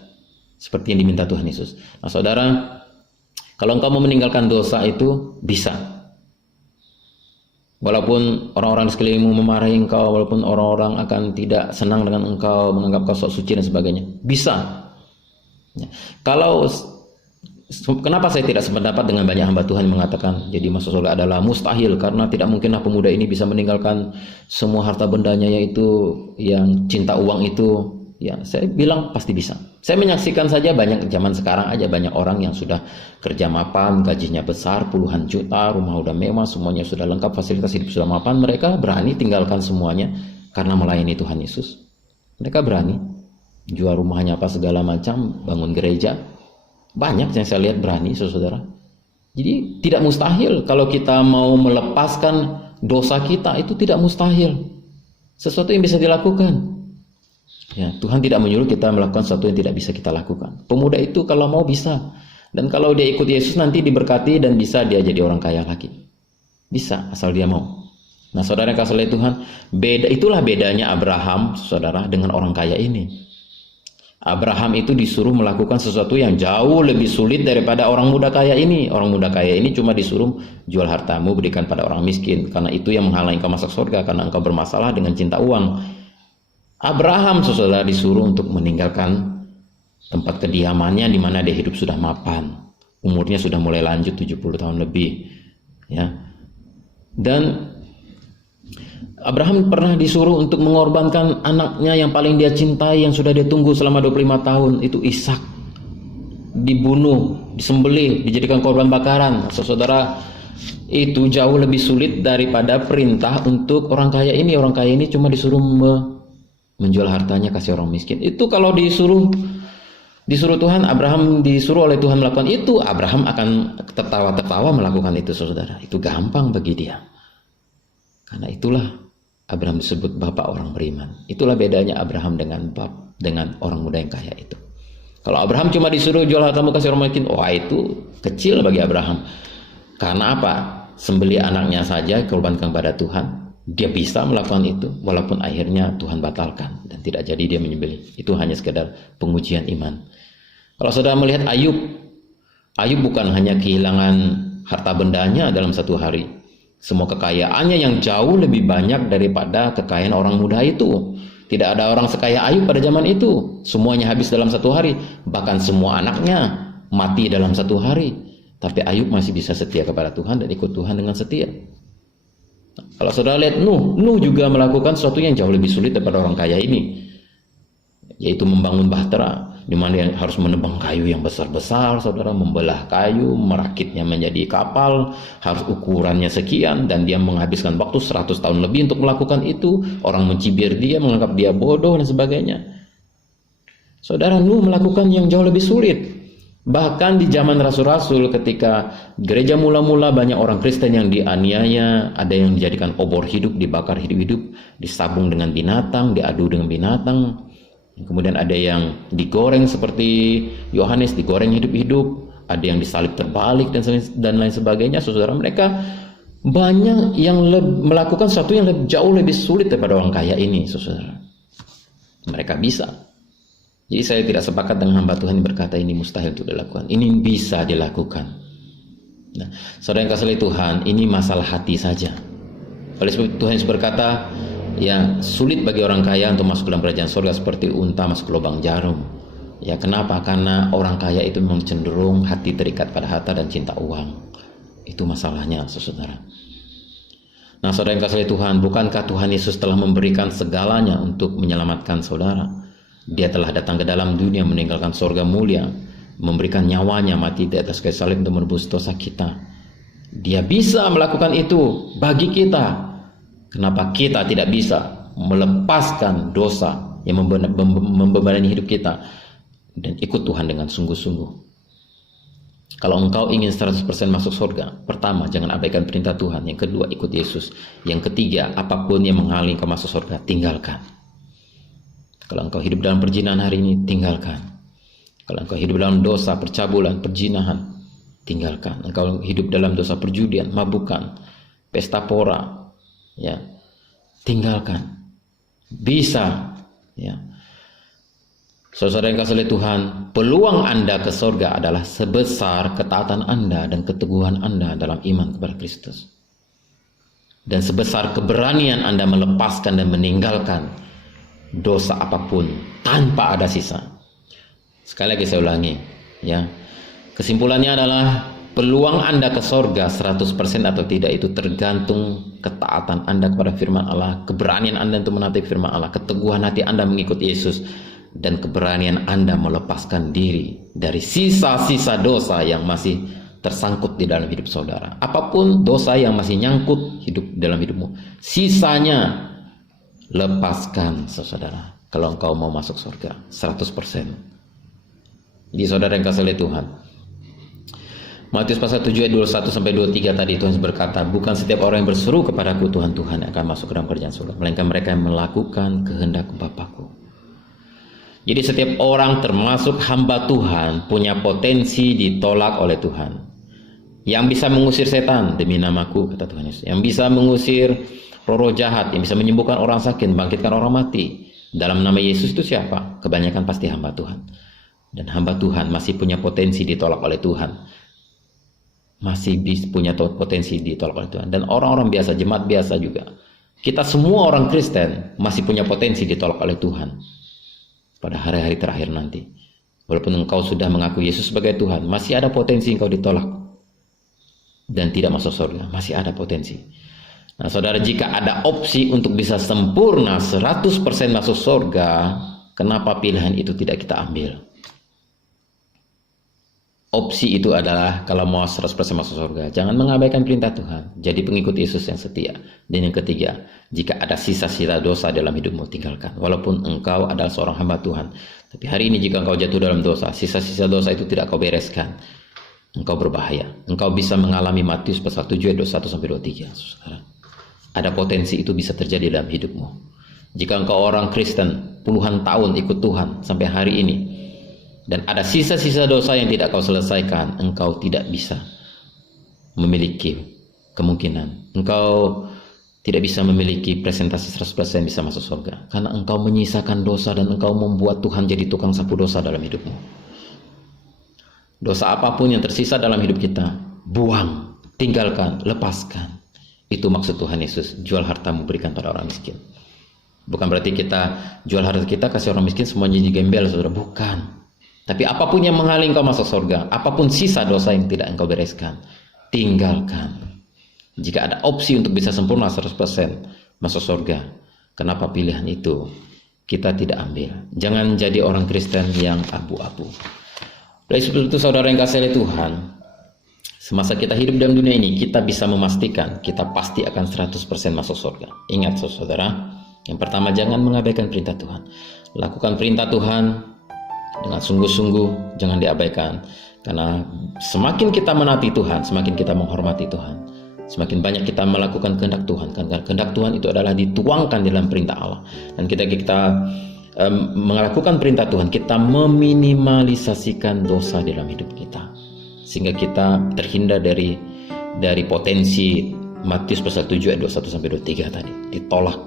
Seperti yang diminta Tuhan Yesus. Nah saudara, kalau engkau mau meninggalkan dosa itu bisa. Walaupun orang-orang di sekelilingmu memarahi engkau, walaupun orang-orang akan tidak senang dengan engkau, menganggap kau sok suci dan sebagainya, bisa. Kalau kenapa saya tidak sependapat dengan banyak hamba Tuhan yang mengatakan jadi masuk surga adalah mustahil, karena tidak mungkinlah pemuda ini bisa meninggalkan semua harta bendanya, yaitu yang cinta uang itu. Ya, saya bilang pasti bisa. Saya menyaksikan saja banyak zaman sekarang aja banyak orang yang sudah kerja mapan, gajinya besar, puluhan juta, rumah udah mewah, semuanya sudah lengkap, fasilitas hidup sudah mapan, mereka berani tinggalkan semuanya karena melayani Tuhan Yesus. Mereka berani jual rumahnya apa segala macam, bangun gereja. Banyak yang saya lihat berani, saudara. Jadi tidak mustahil kalau kita mau melepaskan dosa kita, itu tidak mustahil. Sesuatu yang bisa dilakukan. Ya, Tuhan tidak menyuruh kita melakukan sesuatu yang tidak bisa kita lakukan. Pemuda itu kalau mau bisa. Dan kalau dia ikut Yesus nanti diberkati dan bisa dia jadi orang kaya lagi. Bisa, asal dia mau. Nah saudara yang kasih oleh Tuhan, itulah bedanya Abraham, saudara, dengan orang kaya ini. Abraham itu disuruh melakukan sesuatu yang jauh lebih sulit daripada orang muda kaya ini. Orang muda kaya ini cuma disuruh jual hartamu, berikan pada orang miskin. Karena itu yang menghalangi engkau masuk surga, karena engkau bermasalah dengan cinta uang. Abraham, saudara, disuruh untuk meninggalkan tempat kediamannya di mana dia hidup sudah mapan. Umurnya sudah mulai lanjut 70 tahun lebih. Ya. Dan Abraham pernah disuruh untuk mengorbankan anaknya yang paling dia cintai, yang sudah dia tunggu selama 25 tahun, itu Ishak. Dibunuh, disembelih, dijadikan korban bakaran. Saudara, itu jauh lebih sulit daripada perintah untuk orang kaya ini. Orang kaya ini cuma disuruh menjual hartanya kasih orang miskin. Itu kalau disuruh Tuhan, Abraham disuruh oleh Tuhan melakukan itu, Abraham akan tertawa-tertawa melakukan itu, saudara. Itu gampang bagi dia. Karena itulah Abraham disebut bapak orang beriman. Itulah bedanya Abraham dengan orang muda yang kaya itu. Kalau Abraham cuma disuruh jual hartamu kasih orang miskin, wah itu kecil bagi Abraham. Karena apa? Sembelih anaknya saja korbankan kepada Tuhan. Dia bisa melakukan itu walaupun akhirnya Tuhan batalkan dan tidak jadi dia menyembelih. Itu hanya sekedar pengujian iman. Kalau saudara melihat Ayub bukan hanya kehilangan harta bendanya dalam satu hari. Semua kekayaannya yang jauh lebih banyak daripada kekayaan orang muda itu. Tidak ada orang sekaya Ayub pada zaman itu. Semuanya habis dalam satu hari. Bahkan semua anaknya mati dalam satu hari. Tapi Ayub masih bisa setia kepada Tuhan dan ikut Tuhan dengan setia. Kalau saudara lihat Nuh juga melakukan sesuatu yang jauh lebih sulit daripada orang kaya ini, yaitu membangun bahtera, di mana yang harus menebang kayu yang besar-besar, saudara, membelah kayu, merakitnya menjadi kapal, harus ukurannya sekian, dan dia menghabiskan waktu 100 tahun lebih untuk melakukan itu. Orang mencibir dia, menganggap dia bodoh dan sebagainya. Saudara, Nuh melakukan yang jauh lebih sulit. Bahkan di zaman rasul-rasul, ketika gereja mula-mula banyak orang Kristen yang dianiaya, ada yang dijadikan obor hidup, dibakar hidup-hidup, disabung dengan binatang, diadu dengan binatang. Kemudian ada yang digoreng seperti Yohanes, digoreng hidup-hidup, ada yang disalib terbalik dan lain sebagainya. Saudara, mereka banyak yang melakukan sesuatu yang jauh lebih sulit daripada orang kaya ini, saudara. Mereka bisa. Jadi saya tidak sepakat dengan hamba Tuhan yang berkata ini mustahil untuk dilakukan. Ini bisa dilakukan. Nah, saudara yang kasih oleh Tuhan, ini masalah hati saja. Oleh sebab Tuhan berkata, Ya, sulit bagi orang kaya untuk masuk dalam kerajaan surga seperti unta masuk ke lubang jarum. Ya, kenapa? Karena orang kaya itu memang cenderung hati terikat pada harta dan cinta uang. Itu masalahnya, saudara. Nah, saudara yang kasih Tuhan, bukankah Tuhan Yesus telah memberikan segalanya untuk menyelamatkan saudara? Dia telah datang ke dalam dunia meninggalkan surga mulia, memberikan nyawanya mati di atas kayu salib untuk menebus dosa kita. Dia bisa melakukan itu bagi kita. Kenapa kita tidak bisa melepaskan dosa yang membebani hidup kita dan ikut Tuhan dengan sungguh-sungguh? Kalau engkau ingin 100% masuk surga, pertama, jangan abaikan perintah Tuhan. Yang kedua, ikut Yesus. Yang ketiga, apapun yang menghalangi engkau masuk surga, tinggalkan. Kalau engkau hidup dalam perzinahan hari ini, tinggalkan. Kalau engkau hidup dalam dosa, percabulan, perzinahan, tinggalkan. Engkau hidup dalam dosa perjudian, mabukan, pesta pora, ya, tinggalkan. Bisa, ya. Saudara yang kasih Tuhan, peluang Anda ke surga adalah sebesar ketaatan Anda dan keteguhan Anda dalam iman kepada Kristus. Dan sebesar keberanian Anda melepaskan dan meninggalkan dosa apapun tanpa ada sisa. Sekali lagi saya ulangi, ya. Kesimpulannya adalah peluang Anda ke surga 100% atau tidak itu tergantung ketaatan Anda kepada firman Allah, keberanian Anda untuk menaati firman Allah, keteguhan hati Anda mengikuti Yesus, dan keberanian Anda melepaskan diri dari sisa-sisa dosa yang masih tersangkut di dalam hidup saudara. Apapun dosa yang masih nyangkut hidup dalam hidupmu, sisanya lepaskan, saudara. Kalau engkau mau masuk surga 100%. Jadi saudara yang kasih oleh Tuhan, Matius pasal 7 ayat 21 sampai 23 tadi Tuhan berkata, bukan setiap orang yang berseru kepadaku Tuhan, Tuhan yang akan masuk ke dalam kerajaan surga, melainkan mereka yang melakukan kehendak Bapa-Ku. Jadi setiap orang termasuk hamba Tuhan punya potensi ditolak oleh Tuhan. Yang bisa mengusir setan demi namaku, kata Tuhan Yesus. Yang bisa mengusir roh-roh jahat, yang bisa menyembuhkan orang sakit, membangkitkan orang mati. Dalam nama Yesus itu siapa? Kebanyakan pasti hamba Tuhan. Dan hamba Tuhan masih punya potensi ditolak oleh Tuhan. Masih punya potensi ditolak oleh Tuhan. Dan orang-orang biasa, jemaat biasa juga. Kita semua orang Kristen masih punya potensi ditolak oleh Tuhan pada hari-hari terakhir nanti. Walaupun engkau sudah mengaku Yesus sebagai Tuhan, masih ada potensi engkau ditolak dan tidak masuk surga. Masih ada potensi. Nah saudara, jika ada opsi untuk bisa sempurna 100% masuk surga, kenapa pilihan itu tidak kita ambil? Opsi itu adalah kalau mau 100% masuk surga, jangan mengabaikan perintah Tuhan. Jadi pengikut Yesus yang setia. Dan yang ketiga, jika ada sisa-sisa dosa dalam hidupmu, tinggalkan. Walaupun engkau adalah seorang hamba Tuhan. Tapi hari ini jika engkau jatuh dalam dosa, sisa-sisa dosa itu tidak kau bereskan, engkau berbahaya. Engkau bisa mengalami Matius pasal 7 ayat 21 sampai 23. Saudara. Ada potensi itu bisa terjadi dalam hidupmu. Jika engkau orang Kristen puluhan tahun ikut Tuhan sampai hari ini, dan ada sisa-sisa dosa yang tidak kau selesaikan, engkau tidak bisa memiliki kemungkinan. Engkau tidak bisa memiliki presentasi 100% bisa masuk surga. Karena engkau menyisakan dosa dan engkau membuat Tuhan jadi tukang sapu dosa dalam hidupmu. Dosa apapun yang tersisa dalam hidup kita, buang, tinggalkan, lepaskan. Itu maksud Tuhan Yesus, jual hartamu berikan pada orang miskin. Bukan berarti kita jual harta kita kasih orang miskin semuanya jadi gembel, saudara. Bukan. Tapi apapun yang menghalangi engkau masuk surga, apapun sisa dosa yang tidak engkau bereskan, tinggalkan. Jika ada opsi untuk bisa sempurna 100% masuk surga, kenapa pilihan itu kita tidak ambil? Jangan jadi orang Kristen yang abu-abu. Dari sebab itu saudara yang kasih oleh Tuhan, semasa kita hidup dalam dunia ini, kita bisa memastikan kita pasti akan 100% masuk surga. Ingat saudara, yang pertama jangan mengabaikan perintah Tuhan. Lakukan perintah Tuhan dengan sungguh-sungguh, jangan diabaikan. Karena semakin kita menaati Tuhan, semakin kita menghormati Tuhan, semakin banyak kita melakukan kehendak Tuhan. Karena kehendak Tuhan itu adalah dituangkan dalam perintah Allah. Dan kita melakukan perintah Tuhan, kita meminimalisasikan dosa dalam hidup kita, sehingga kita terhindar dari potensi Matius pasal 7 ayat 21 sampai 23 tadi, ditolak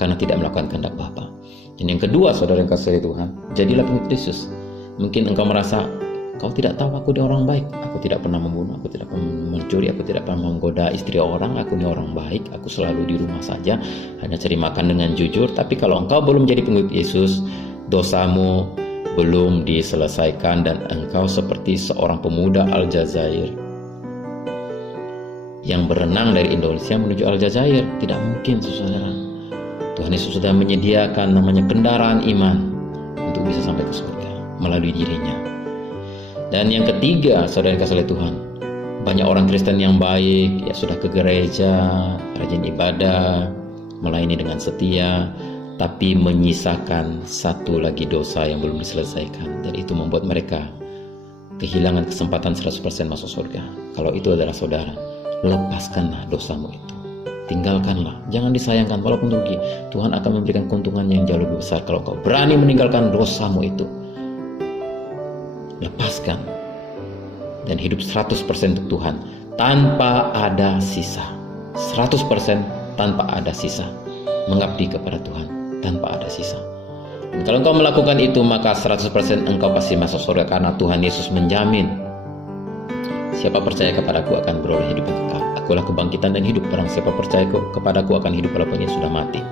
karena tidak melakukan kehendak Bapa. Dan yang kedua, saudara yang kasih Tuhan, jadilah pengikut Yesus. Mungkin engkau merasa Kau tidak tahu aku ini orang baik. Aku tidak pernah membunuh, aku tidak pernah mencuri, aku tidak pernah menggoda istri orang. Aku ini orang baik, aku selalu di rumah saja, hanya cari makan dengan jujur. Tapi kalau engkau belum jadi pengikut Yesus, dosamu belum diselesaikan, dan engkau seperti seorang pemuda Aljazair yang berenang dari Indonesia menuju Aljazair. Tidak mungkin, saudara. Tuhan Yesus sudah menyediakan namanya kendaraan iman untuk bisa sampai ke surga melalui dirinya. Dan yang ketiga, saudara yang kasih oleh Tuhan, banyak orang Kristen yang baik, ya sudah ke gereja, rajin ibadah, melayani dengan setia, tapi menyisakan satu lagi dosa yang belum diselesaikan, dan itu membuat mereka kehilangan kesempatan 100% masuk surga. Kalau itu adalah saudara, lepaskanlah dosamu itu, tinggalkanlah, jangan disayangkan walaupun rugi. Tuhan akan memberikan keuntungan yang jauh lebih besar kalau kau berani meninggalkan dosamu itu. Lepaskan dan hidup 100% untuk Tuhan tanpa ada sisa. 100% tanpa ada sisa, mengabdi kepada Tuhan tanpa ada sisa. Dan kalau engkau melakukan itu, maka 100% engkau pasti masuk surga, karena Tuhan Yesus menjamin, siapa percaya kepadaku akan beroleh hidup yang kekal. Akulah kebangkitan dan hidup. Barang siapa percaya kepadaku akan hidup walaupun ia sudah mati.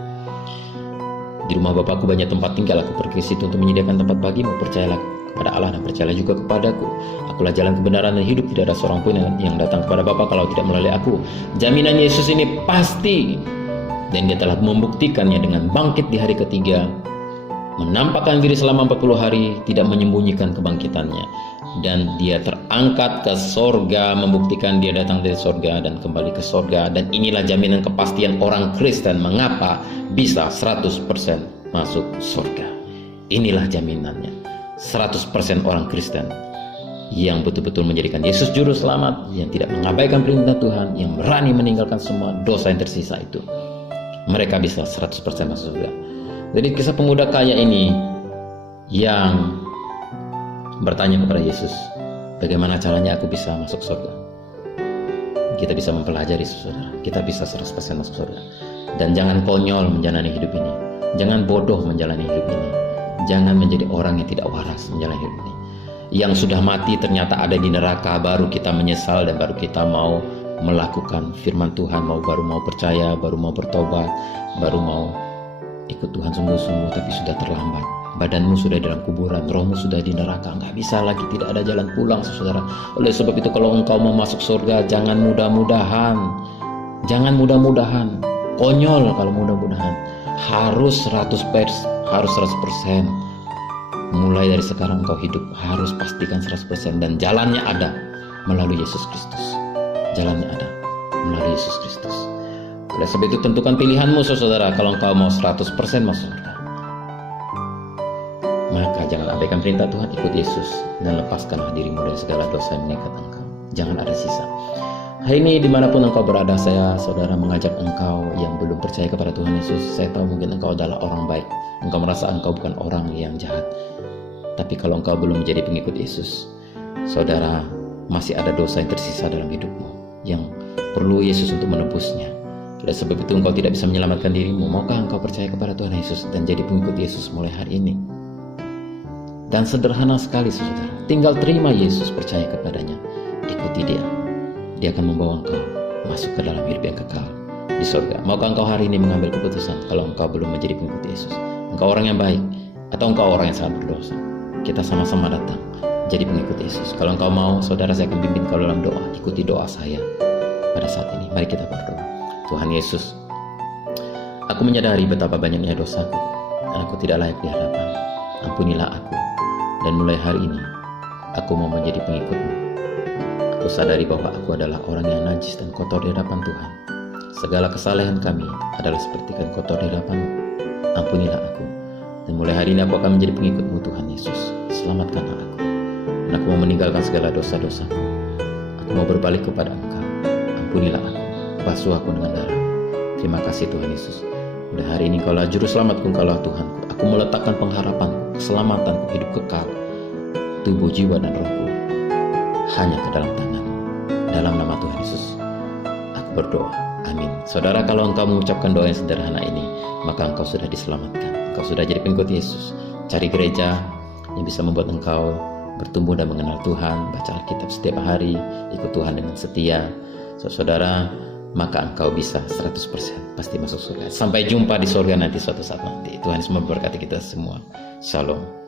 Di rumah Bapakku banyak tempat tinggal, aku pergi ke situ untuk menyediakan tempat bagimu. Percayalah kepada Allah dan percayalah juga kepadaku. Akulah jalan kebenaran dan hidup. Tidak ada seorang pun yang datang kepada Bapa kalau tidak melalui aku. Jaminan Yesus ini pasti, dan dia telah membuktikannya dengan bangkit di hari ketiga, menampakkan diri selama 40 hari, tidak menyembunyikan kebangkitannya, dan dia terangkat ke sorga, membuktikan dia datang dari sorga dan kembali ke sorga. Dan inilah jaminan kepastian orang Kristen mengapa bisa 100% masuk sorga. Inilah jaminannya. 100% orang Kristen yang betul-betul menjadikan Yesus juru selamat, yang tidak mengabaikan perintah Tuhan, yang berani meninggalkan semua dosa yang tersisa itu, mereka bisa 100% masuk surga. Jadi kisah pemuda kaya ini yang bertanya kepada Yesus, bagaimana caranya aku bisa masuk surga? Kita bisa mempelajari, saudara. Kita bisa 100% masuk surga. Dan jangan konyol menjalani hidup ini. Jangan bodoh menjalani hidup ini. Jangan menjadi orang yang tidak waras menjalani hidup ini. Yang sudah mati ternyata ada di neraka, baru kita menyesal dan baru kita mau melakukan firman Tuhan, baru mau percaya, baru mau bertobat, baru mau ikut Tuhan sungguh-sungguh, tapi sudah terlambat. Badanmu sudah di dalam kuburan, rohmu sudah di neraka, nggak bisa lagi, tidak ada jalan pulang, saudara. Oleh sebab itu, kalau engkau mau masuk surga, jangan mudah-mudahan, konyol kalau mudah-mudahan. Harus 100%. Mulai dari sekarang engkau hidup harus pastikan 100%, dan jalannya ada melalui Yesus Kristus. Jalannya ada melalui Yesus Kristus. Oleh sebab itu, tentukan pilihanmu, saudara. Kalau engkau mau 100% masuk surga, maka jangan abaikan perintah Tuhan, ikut Yesus dan lepaskanlah dirimu dari segala dosa yang mengikat engkau. Jangan ada sisa. Hari ini dimanapun engkau berada, saya, saudara, mengajak engkau yang belum percaya kepada Tuhan Yesus. Saya tahu mungkin engkau adalah orang baik, engkau merasa engkau bukan orang yang jahat. Tapi kalau engkau belum menjadi pengikut Yesus, saudara, masih ada dosa yang tersisa dalam hidupmu yang perlu Yesus untuk menebusnya. Oleh sebab itu, engkau tidak bisa menyelamatkan dirimu. Maukah engkau percaya kepada Tuhan Yesus dan jadi pengikut Yesus mulai hari ini? Dan sederhana sekali, saudara. Tinggal terima Yesus, percaya kepadanya, ikuti dia. Dia akan membawa engkau masuk ke dalam hidup yang kekal di surga. Maukah engkau hari ini mengambil keputusan? Kalau engkau belum menjadi pengikut Yesus, engkau orang yang baik atau engkau orang yang sangat berdosa, kita sama-sama datang jadi pengikut Yesus. Kalau engkau mau, saudara, saya akan pimpin kau dalam doa. Ikuti doa saya pada saat ini. Mari kita berdoa. Tuhan Yesus, aku menyadari betapa banyaknya dosaku dan aku tidak layak di hadapan. Ampunilah aku, dan mulai hari ini aku mau menjadi pengikut-Mu. Aku sadari bahwa aku adalah orang yang najis dan kotor di hadapan Tuhan. Segala kesalahan kami adalah seperti ikan kotor di hadapan-Mu. Ampunilah aku, dan mulai hari ini aku akan menjadi pengikut-Mu, Tuhan Yesus. Selamatkanlah aku, dan aku mau meninggalkan segala dosa-dosaku. Aku mau berbalik kepada Engkau. Ampunilah aku, basuh aku dengan darah. Terima kasih Tuhan Yesus. Mulai hari ini Engkaulah juru selamatku, Engkaulah Tuhanku. Aku meletakkan pengharapanku, keselamatanku, hidup kekal, tubuh, jiwa, dan rohku hanya ke dalam tangan-Mu. Dalam nama Tuhan Yesus aku berdoa, amin. Saudara, kalau engkau mengucapkan doa yang sederhana ini, maka engkau sudah diselamatkan. Engkau sudah jadi pengikut Yesus. Cari gereja yang bisa membuat engkau bertumbuh dan mengenal Tuhan, baca Alkitab setiap hari, ikut Tuhan dengan setia, saudara, maka engkau bisa 100% pasti masuk surga. Sampai jumpa di surga nanti suatu saat nanti. Tuhan Yesus memberkati kita semua. Shalom.